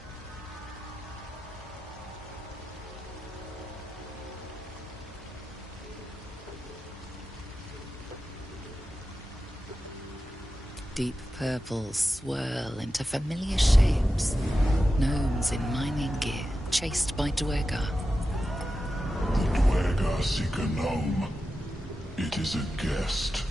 Deep purples swirl into familiar shapes. Gnomes in mining gear, chased by Dwergar. The Dwergar seek a gnome. It is a guest.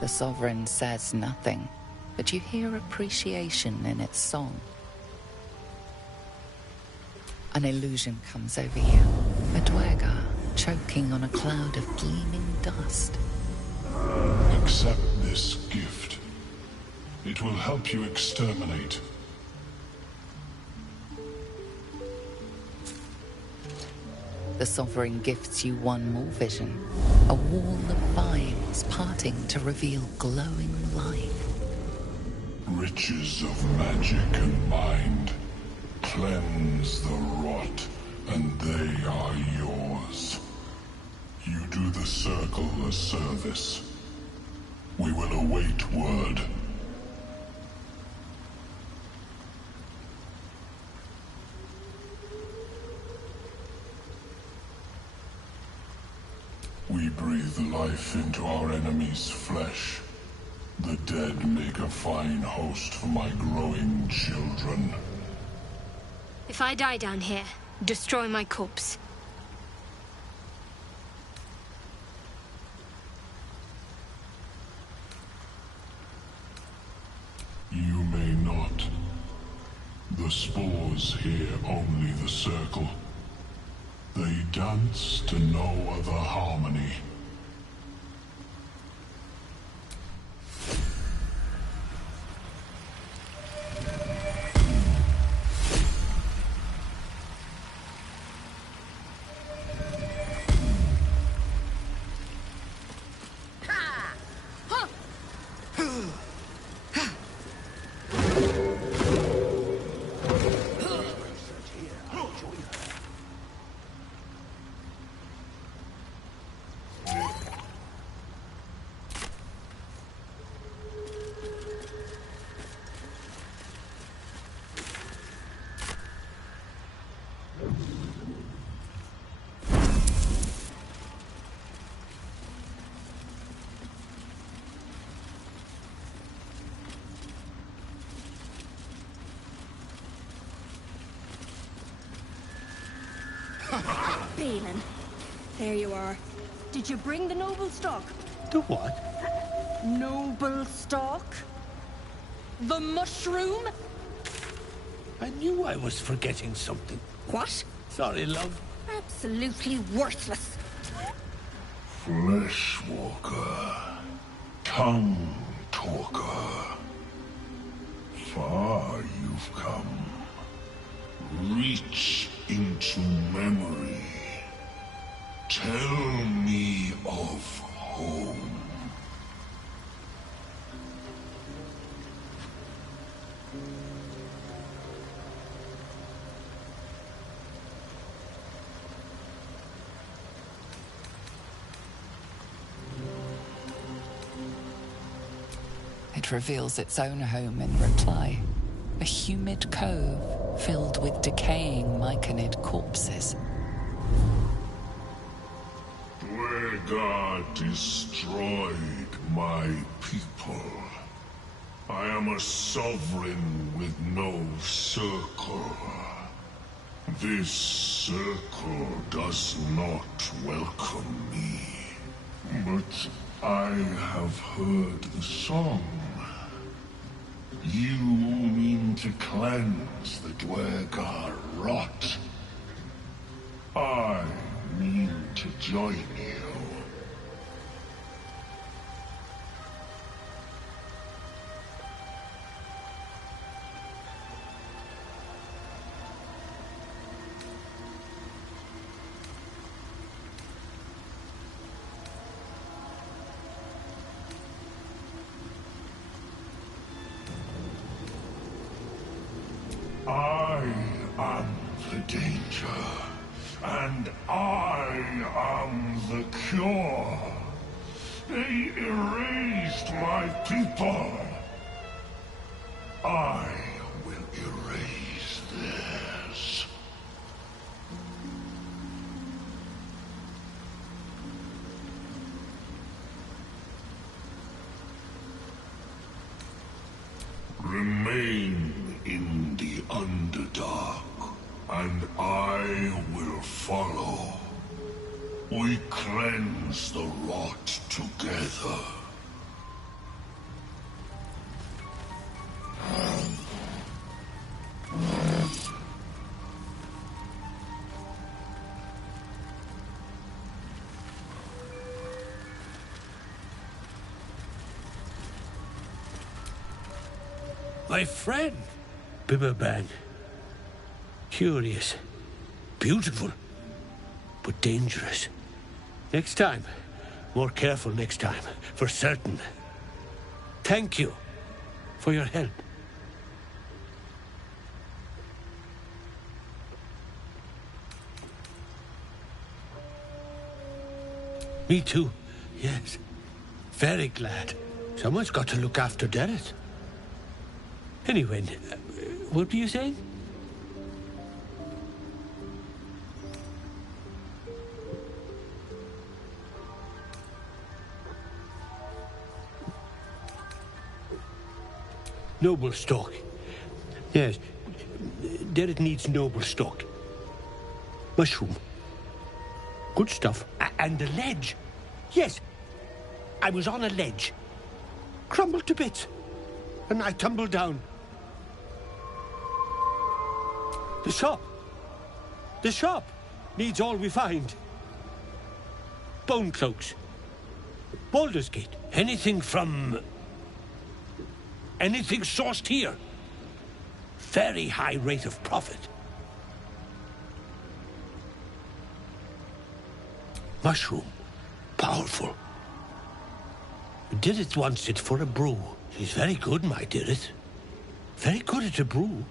The Sovereign says nothing, but you hear appreciation in its song. An illusion comes over you. A Dwergar choking on a cloud of gleaming dust. Accept this gift. It will help you exterminate. The Sovereign gifts you one more vision. A wall of vines parting to reveal glowing light. Riches of magic and mind. Cleanse the rot, and they are yours. You do the Circle a service. We will await word. We breathe life into our enemy's flesh. The dead make a fine host for my growing children. If I die down here, destroy my corpse. You may not. The spores hear only the Circle. They dance to no other harmony. Balin, there you are. Did you bring the noble stock? The what? Noble stock? The mushroom? I knew I was forgetting something. What? Sorry, love. Absolutely worthless. Fleshwalker, tongue talker. Far you've come. Reach into memory. Tell me of home. It reveals its own home in reply. A humid cove filled with decaying myconid corpses. Dwegar destroyed my people. I am a sovereign with no circle. This circle does not welcome me. But I have heard the song. You mean to cleanse the Dwegar rot. I mean to join you. I am the danger, and I am the cure. They erased my people. I will erase theirs. Remain in the Underdark, and I will follow. We cleanse the rot together. My friend, Bibberbang. Curious, beautiful, but dangerous. Next time, more careful next time, for certain. Thank you for your help. Me too, yes. Very glad. Someone's got to look after Derek. Anyway, what were you saying? Noble stock. Yes, Derek needs noble stock. Mushroom. Good stuff. And the ledge. Yes, I was on a ledge. Crumbled to bits. And I tumbled down. The shop. The shop needs all we find. Bone cloaks. Balducos Gays. Anything from... anything sourced here. Very high rate of profit. Mushroom. Powerful. Dirith wants it for a brew. She's very good, my Dirith. Very good at a brew.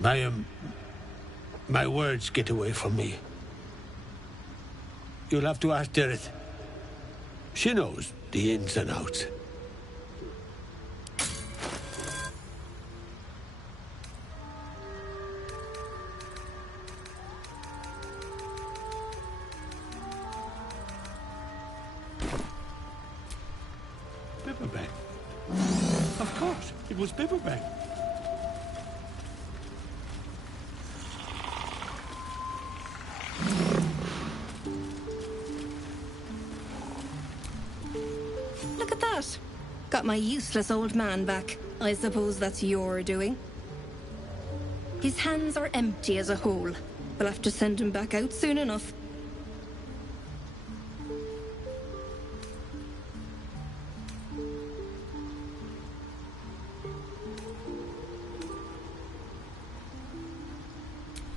My words get away from me. You'll have to ask Dirith. She knows the ins and outs. Bibberbang. Of course, it was Bibberbang. Look at that. Got my useless old man back. I suppose that's your doing. His hands are empty as a hole. We'll have to send him back out soon enough.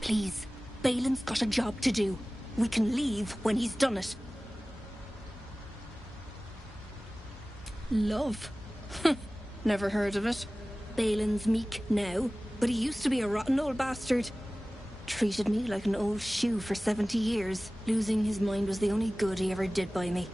Please, Balin's got a job to do. We can leave when he's done it. Love? Never heard of it. Balin's meek now, but he used to be a rotten old bastard. Treated me like an old shoe for 70 years. Losing his mind was the only good he ever did by me.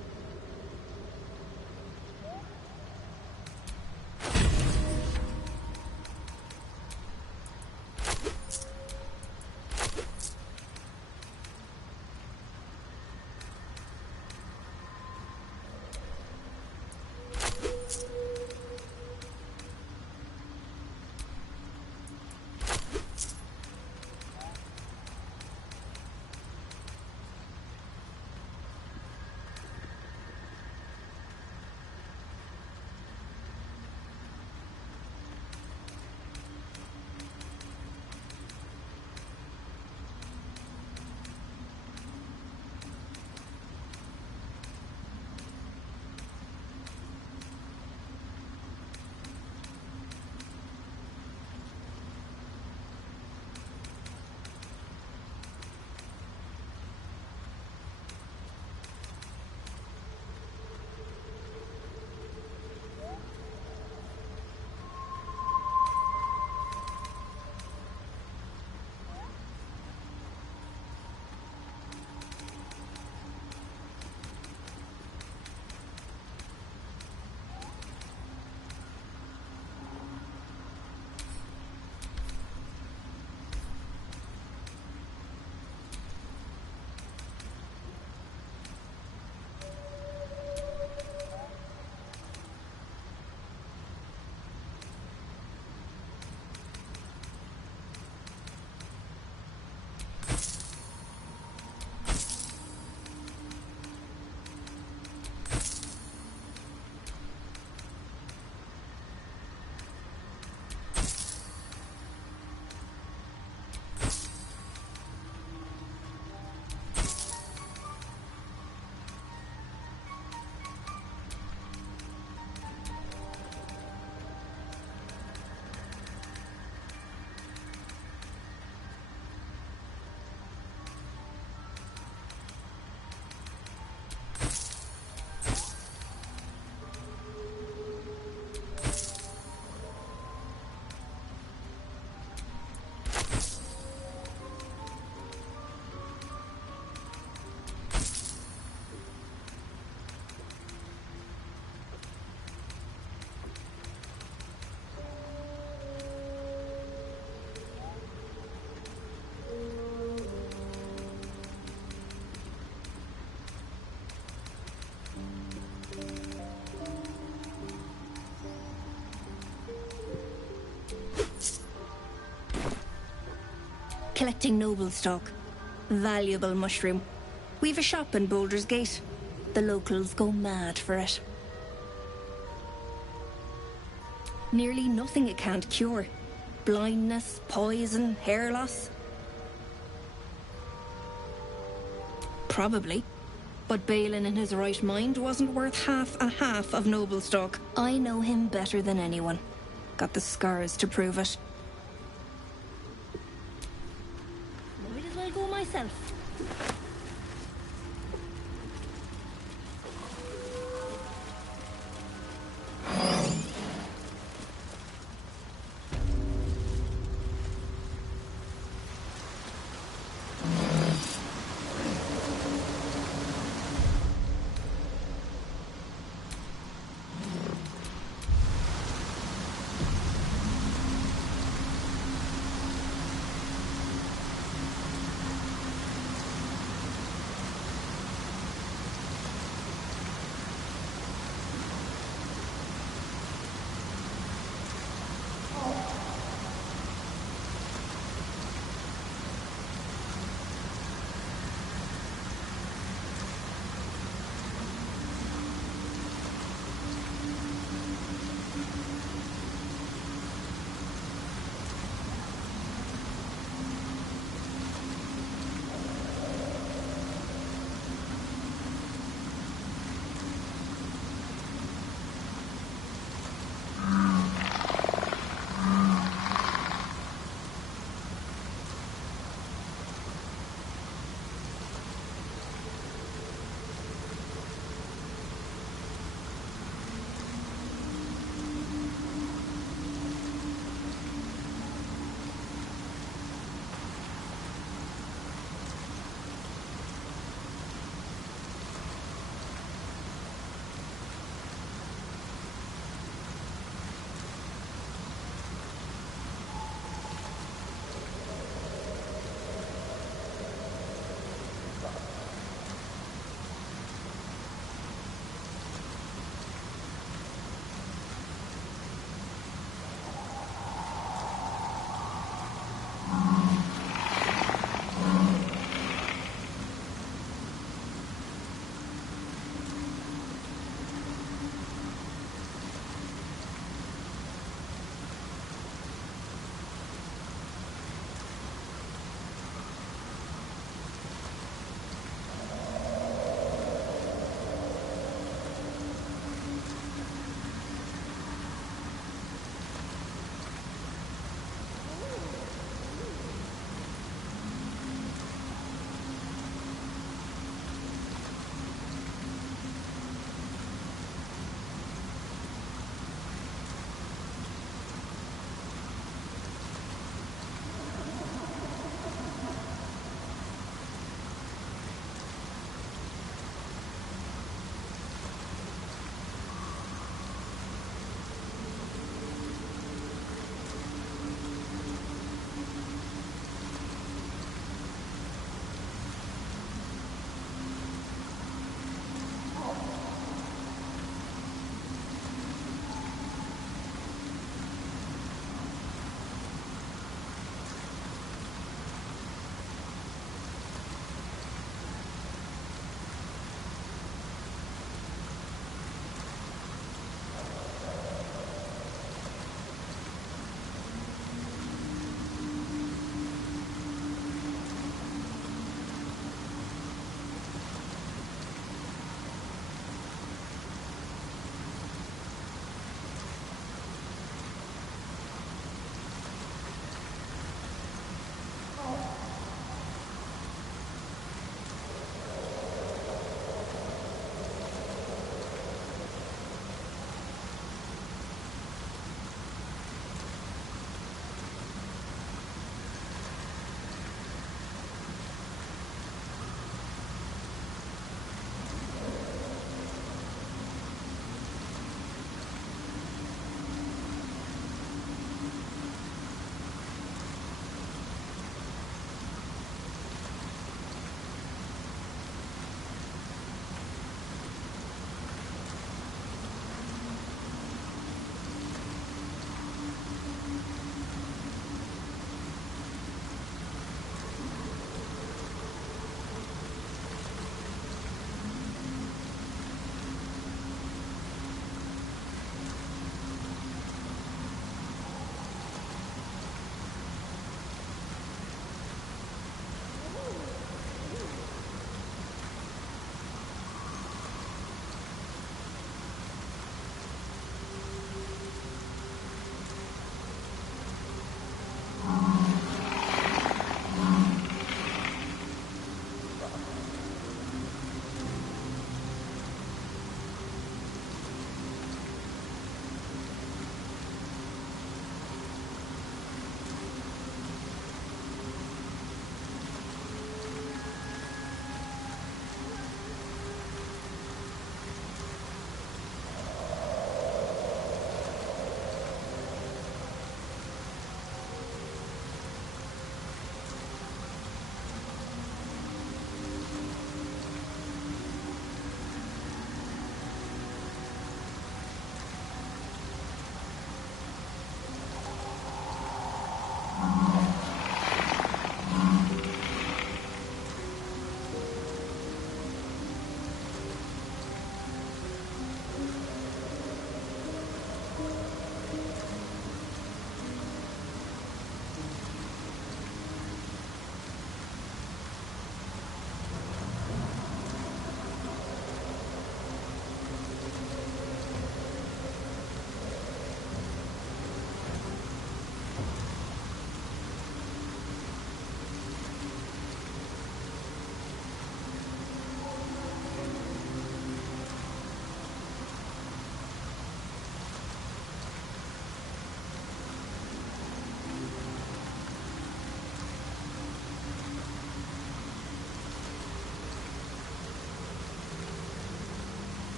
Collecting noble stock. Valuable mushroom. We've a shop in Balducos Gays. The locals go mad for it. Nearly nothing it can't cure. Blindness, poison, hair loss. Probably. But Balin in his right mind wasn't worth half a half of noble stock. I know him better than anyone. Got the scars to prove it. Might as well go myself.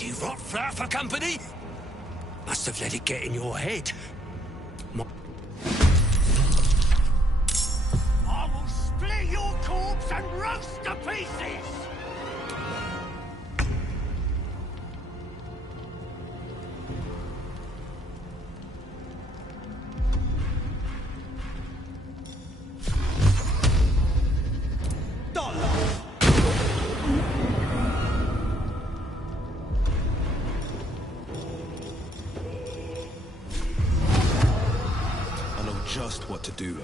bloody rot flower for company? Must have let it get in your head. I will split your corpse and roast to pieces! Just what to do.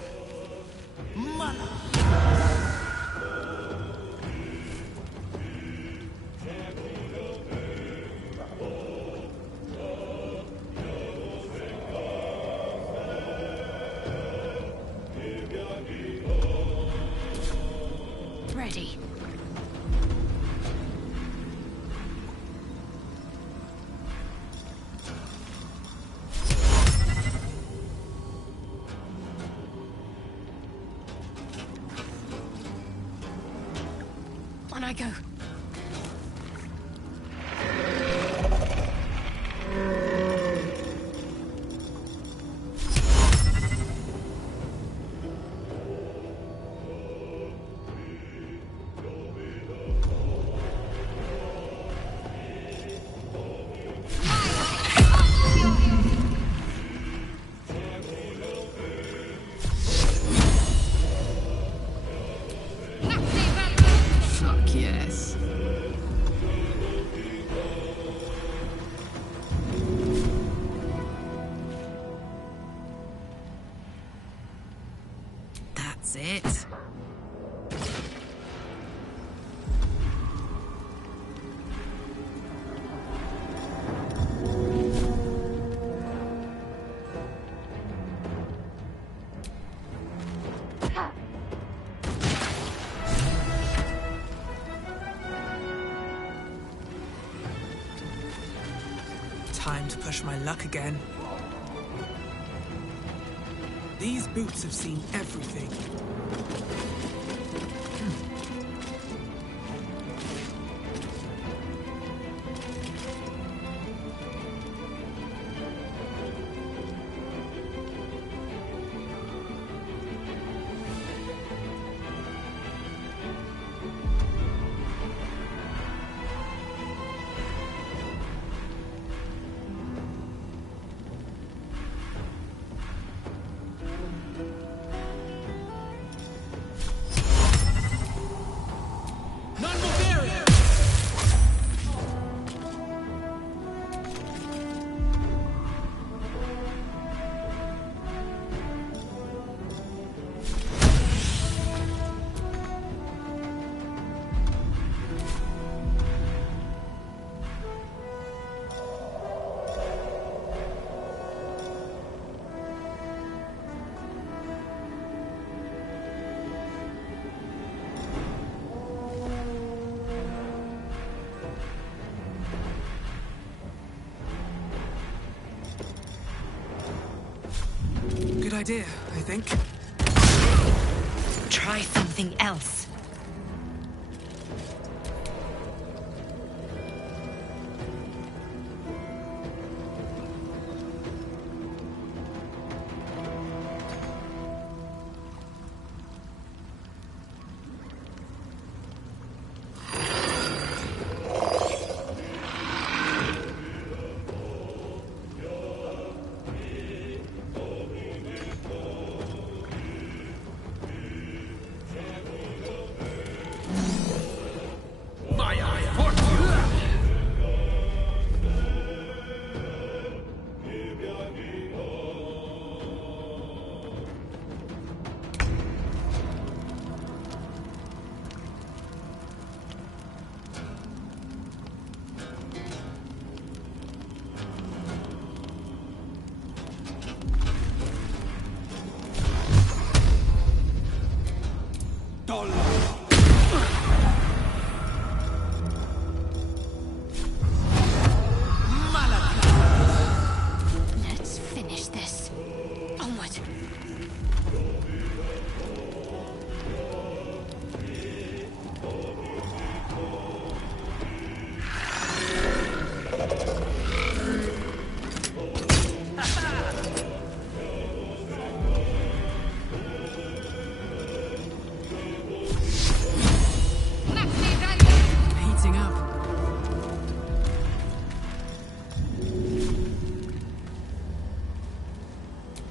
Ready. On I go. Fuck yes. That's it. Time to push my luck again. These boots have seen everything. Good idea, I think. Try something else.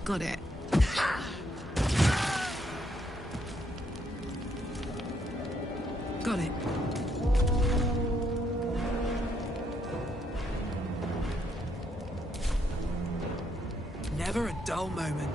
Got it. Got it. Never a dull moment.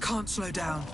Can't slow down.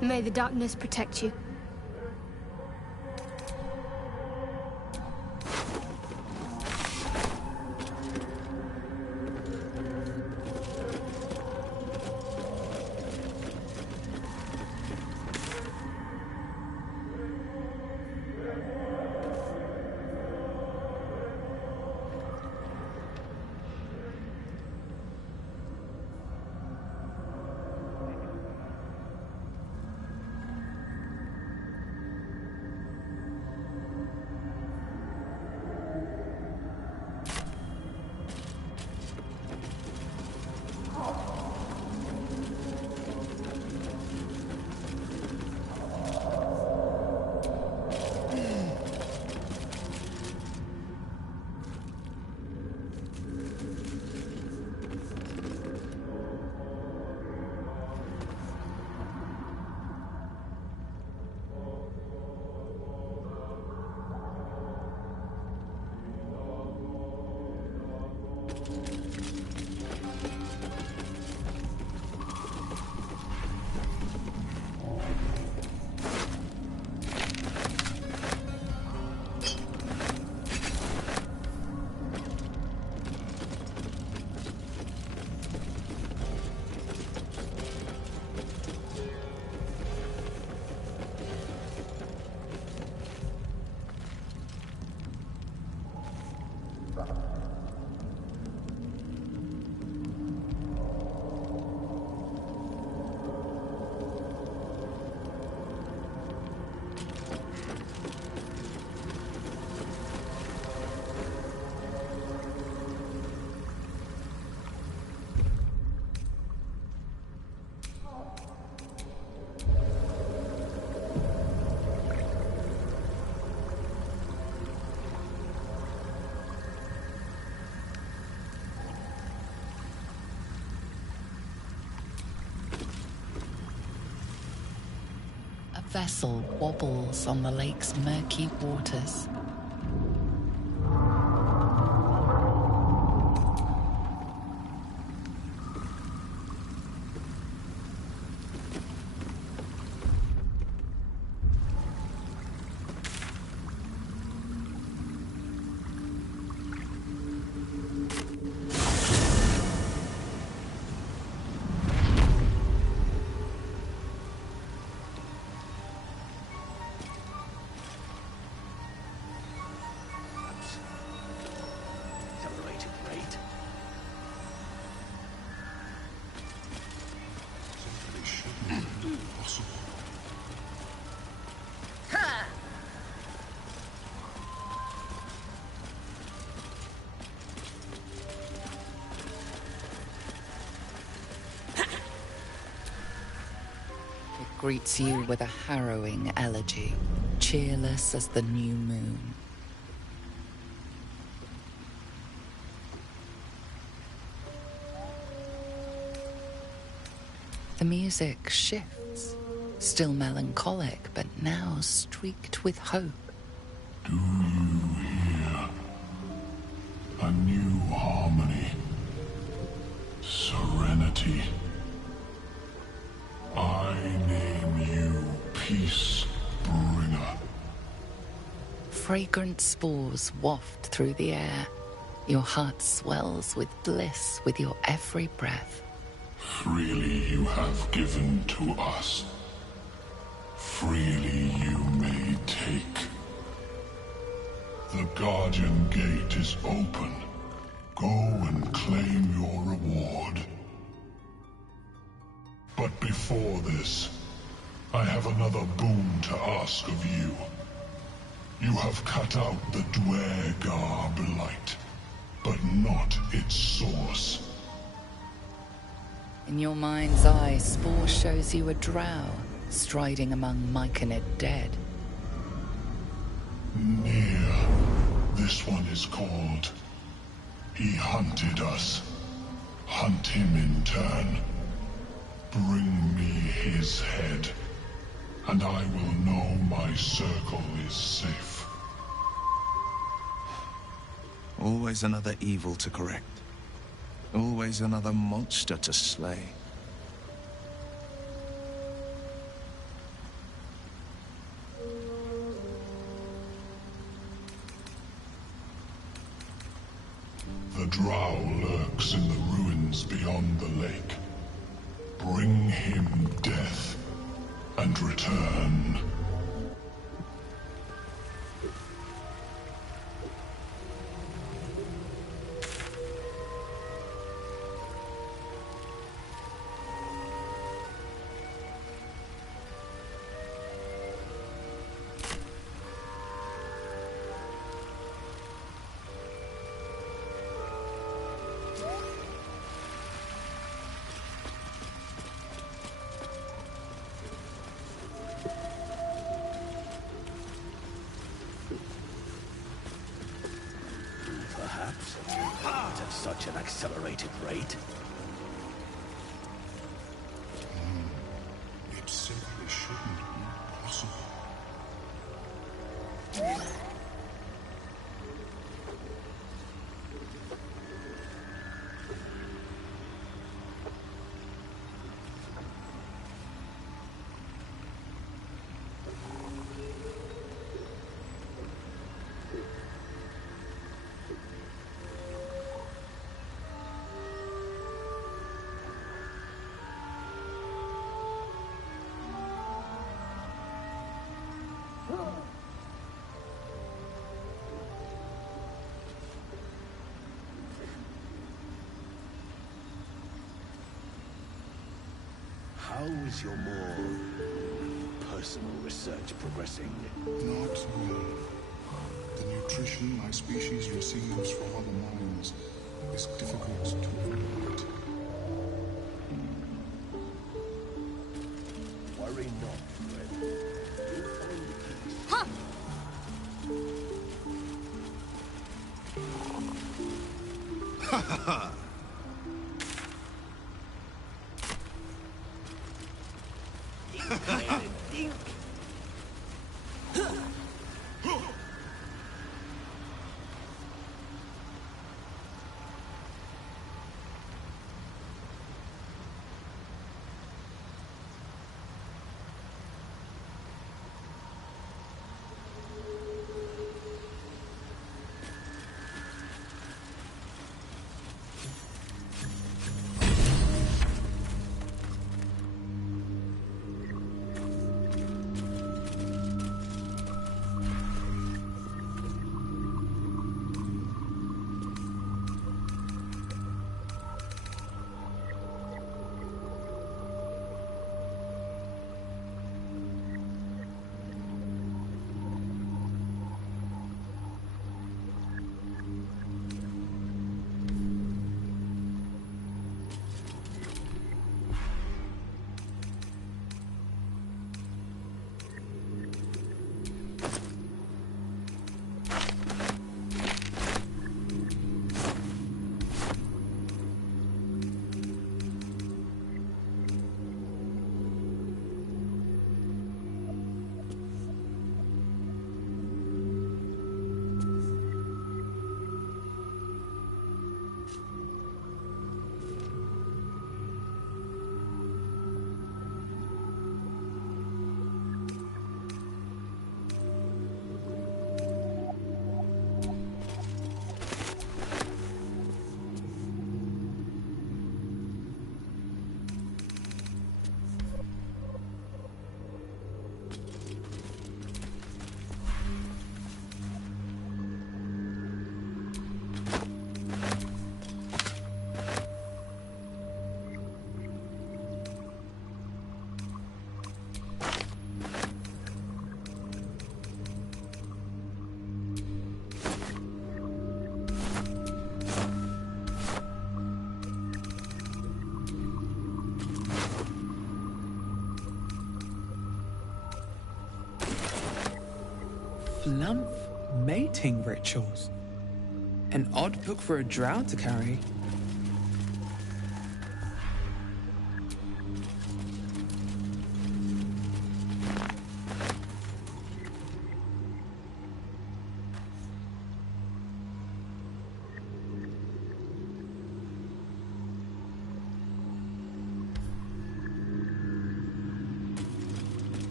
May the darkness protect you. Vessel wobbles on the lake's murky waters. greets you with a harrowing elegy, cheerless as the new moon. The music shifts, still melancholic, but now streaked with hope. Do you hear? A new harmony. Serenity. I name you Peace Bringer. Fragrant spores waft through the air. Your heart swells with bliss with your every breath. Freely you have given to us. Freely you may take. The Guardian Gate is open. Go and claim your reward. But before this, I have another boon to ask of you. You have cut out the Dwergar blight, but not its source. In your mind's eye, Spore shows you a drow, striding among Myconid dead. Near. This one is called. He hunted us. Hunt him in turn. Bring me his head, and I will know my circle is safe. Always another evil to correct. Always another monster to slay. The drow lurks in the ruins beyond the lake. Bring him death, and return. Perhaps not at such an accelerated rate. It simply shouldn't be possible. How is your more personal research progressing? Not well. The nutrition my species receives from other minds is difficult to regulate. Worry not, friend. You'll find the keys. Huh! Ha ha ha! Flumph mating rituals. An odd book for a drow to carry.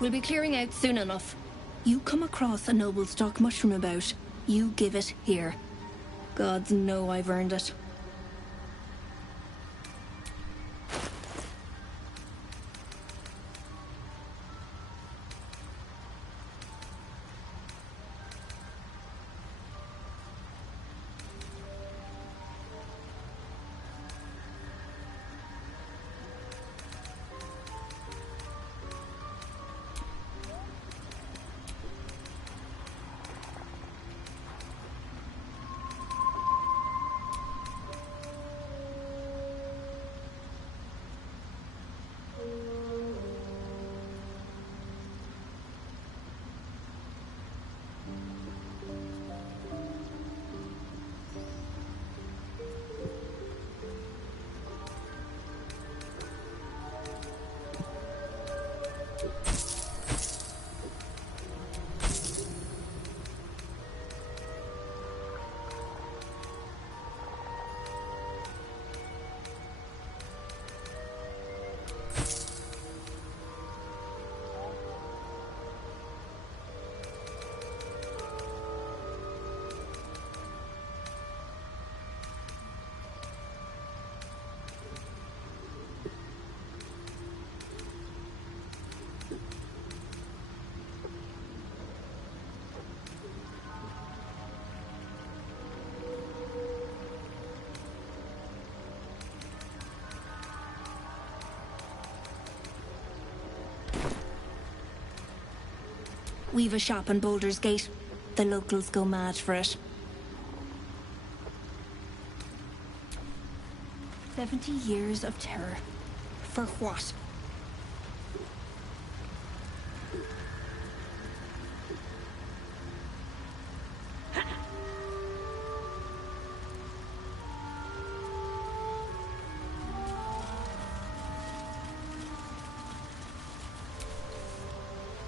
We'll be clearing out soon enough. You come across a noble stock mushroom about, you give it here. Gods know I've earned it. We've a shop in Baldur's Gate. The locals go mad for it. 70 years of terror. For what?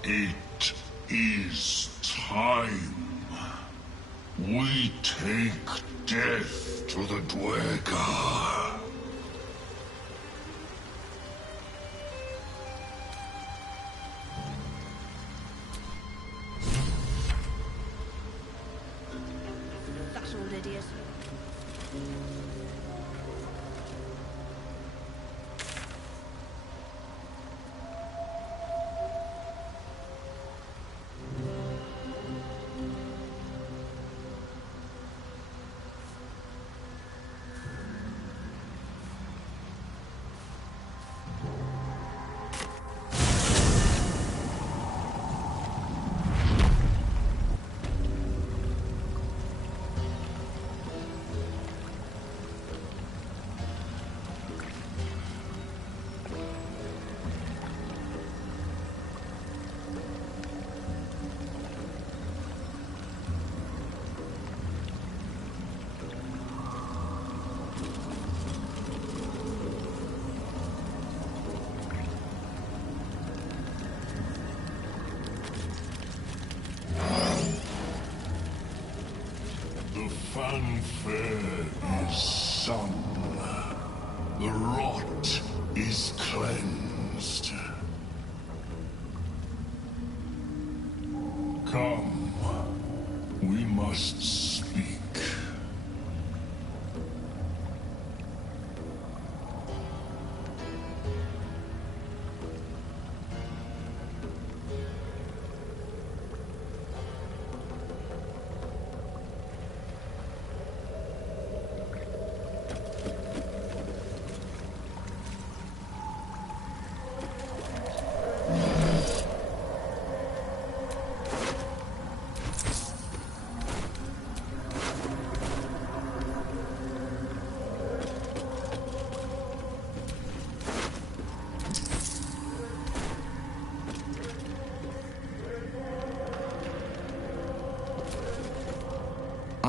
It is time. We take death to the Dwergar. That old idiot. Fanfare is sung. The rot is cleansed. Come, we must speak.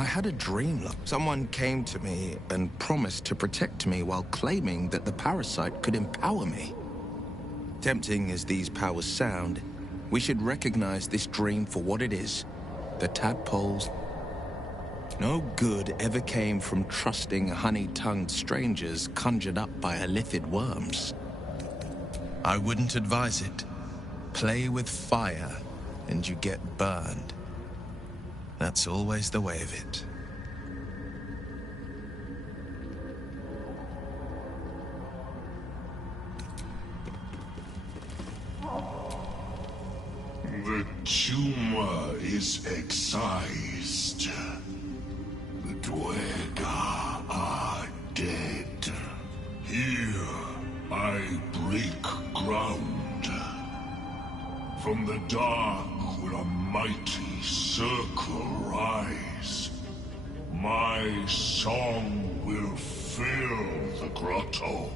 I had a dream. Someone came to me and promised to protect me while claiming that the parasite could empower me. Tempting as these powers sound, we should recognize this dream for what it is. The tadpoles. No good ever came from trusting honey-tongued strangers conjured up by elithid worms. I wouldn't advise it. Play with fire, and you get burned. That's always the way of it. The tumor is excised. The Dwerga are dead. Here, I break ground. From the dark will a mighty circle rise. My song will fill the grotto.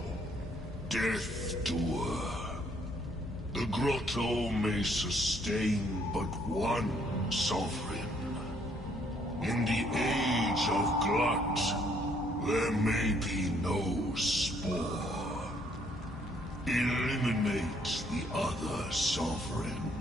Death Doer. The grotto may sustain but one sovereign. In the age of Glut, there may be no spore. Eliminate the other sovereign.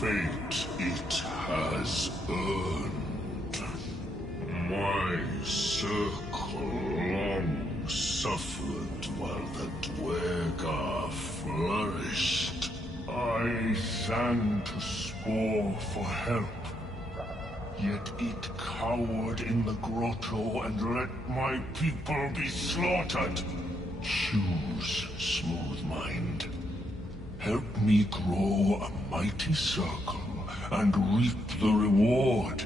Fate it has earned. My circle long suffered while the Dwerga flourished. I sang to Spore for help. Yet it cowered in the grotto and let my people be slaughtered. Choose, Smooth Mind. Help me grow a mighty circle and reap the reward.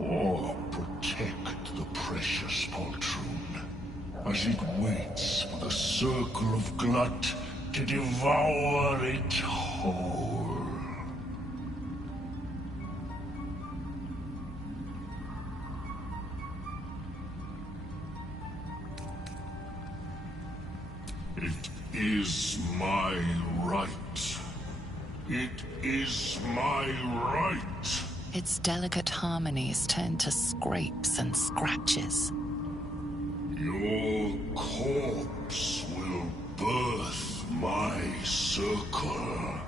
Or protect the precious poltroon as it waits for the circle of Glut to devour it whole. It is my right. It is my right. Its delicate harmonies turn to scrapes and scratches. Your corpse will birth my circle.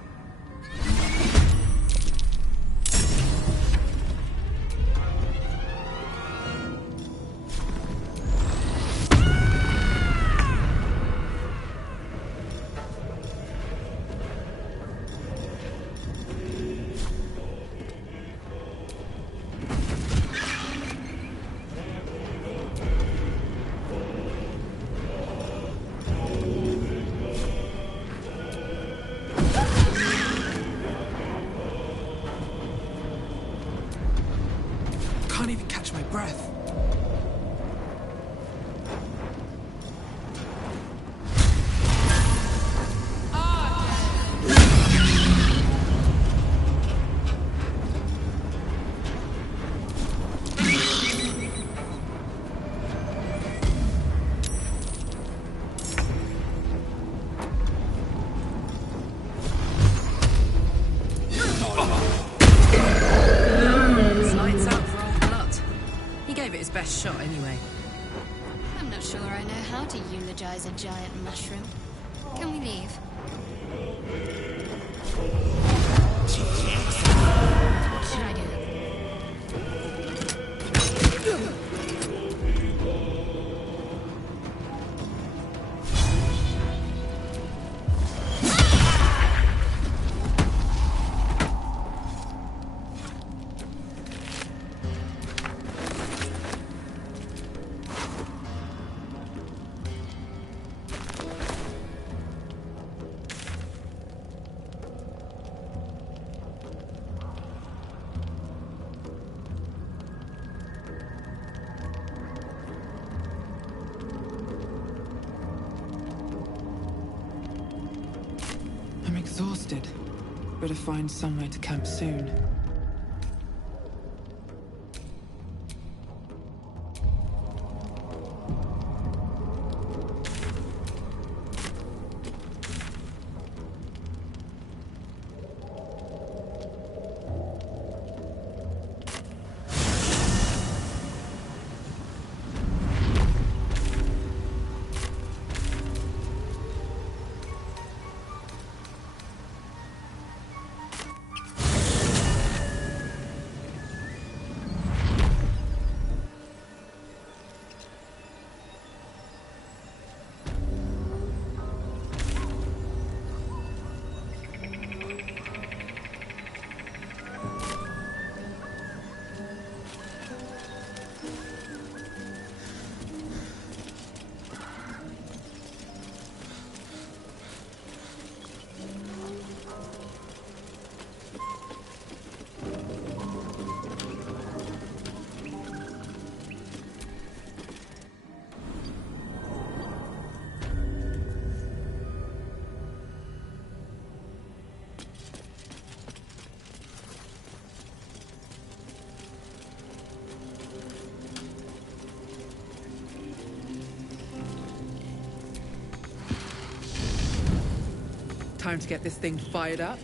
Can't even catch my breath. Best shot, anyway. I'm not sure I know how to eulogize a giant mushroom. Can we leave? What should I do? better find somewhere to camp soon. Time to get this thing fired up.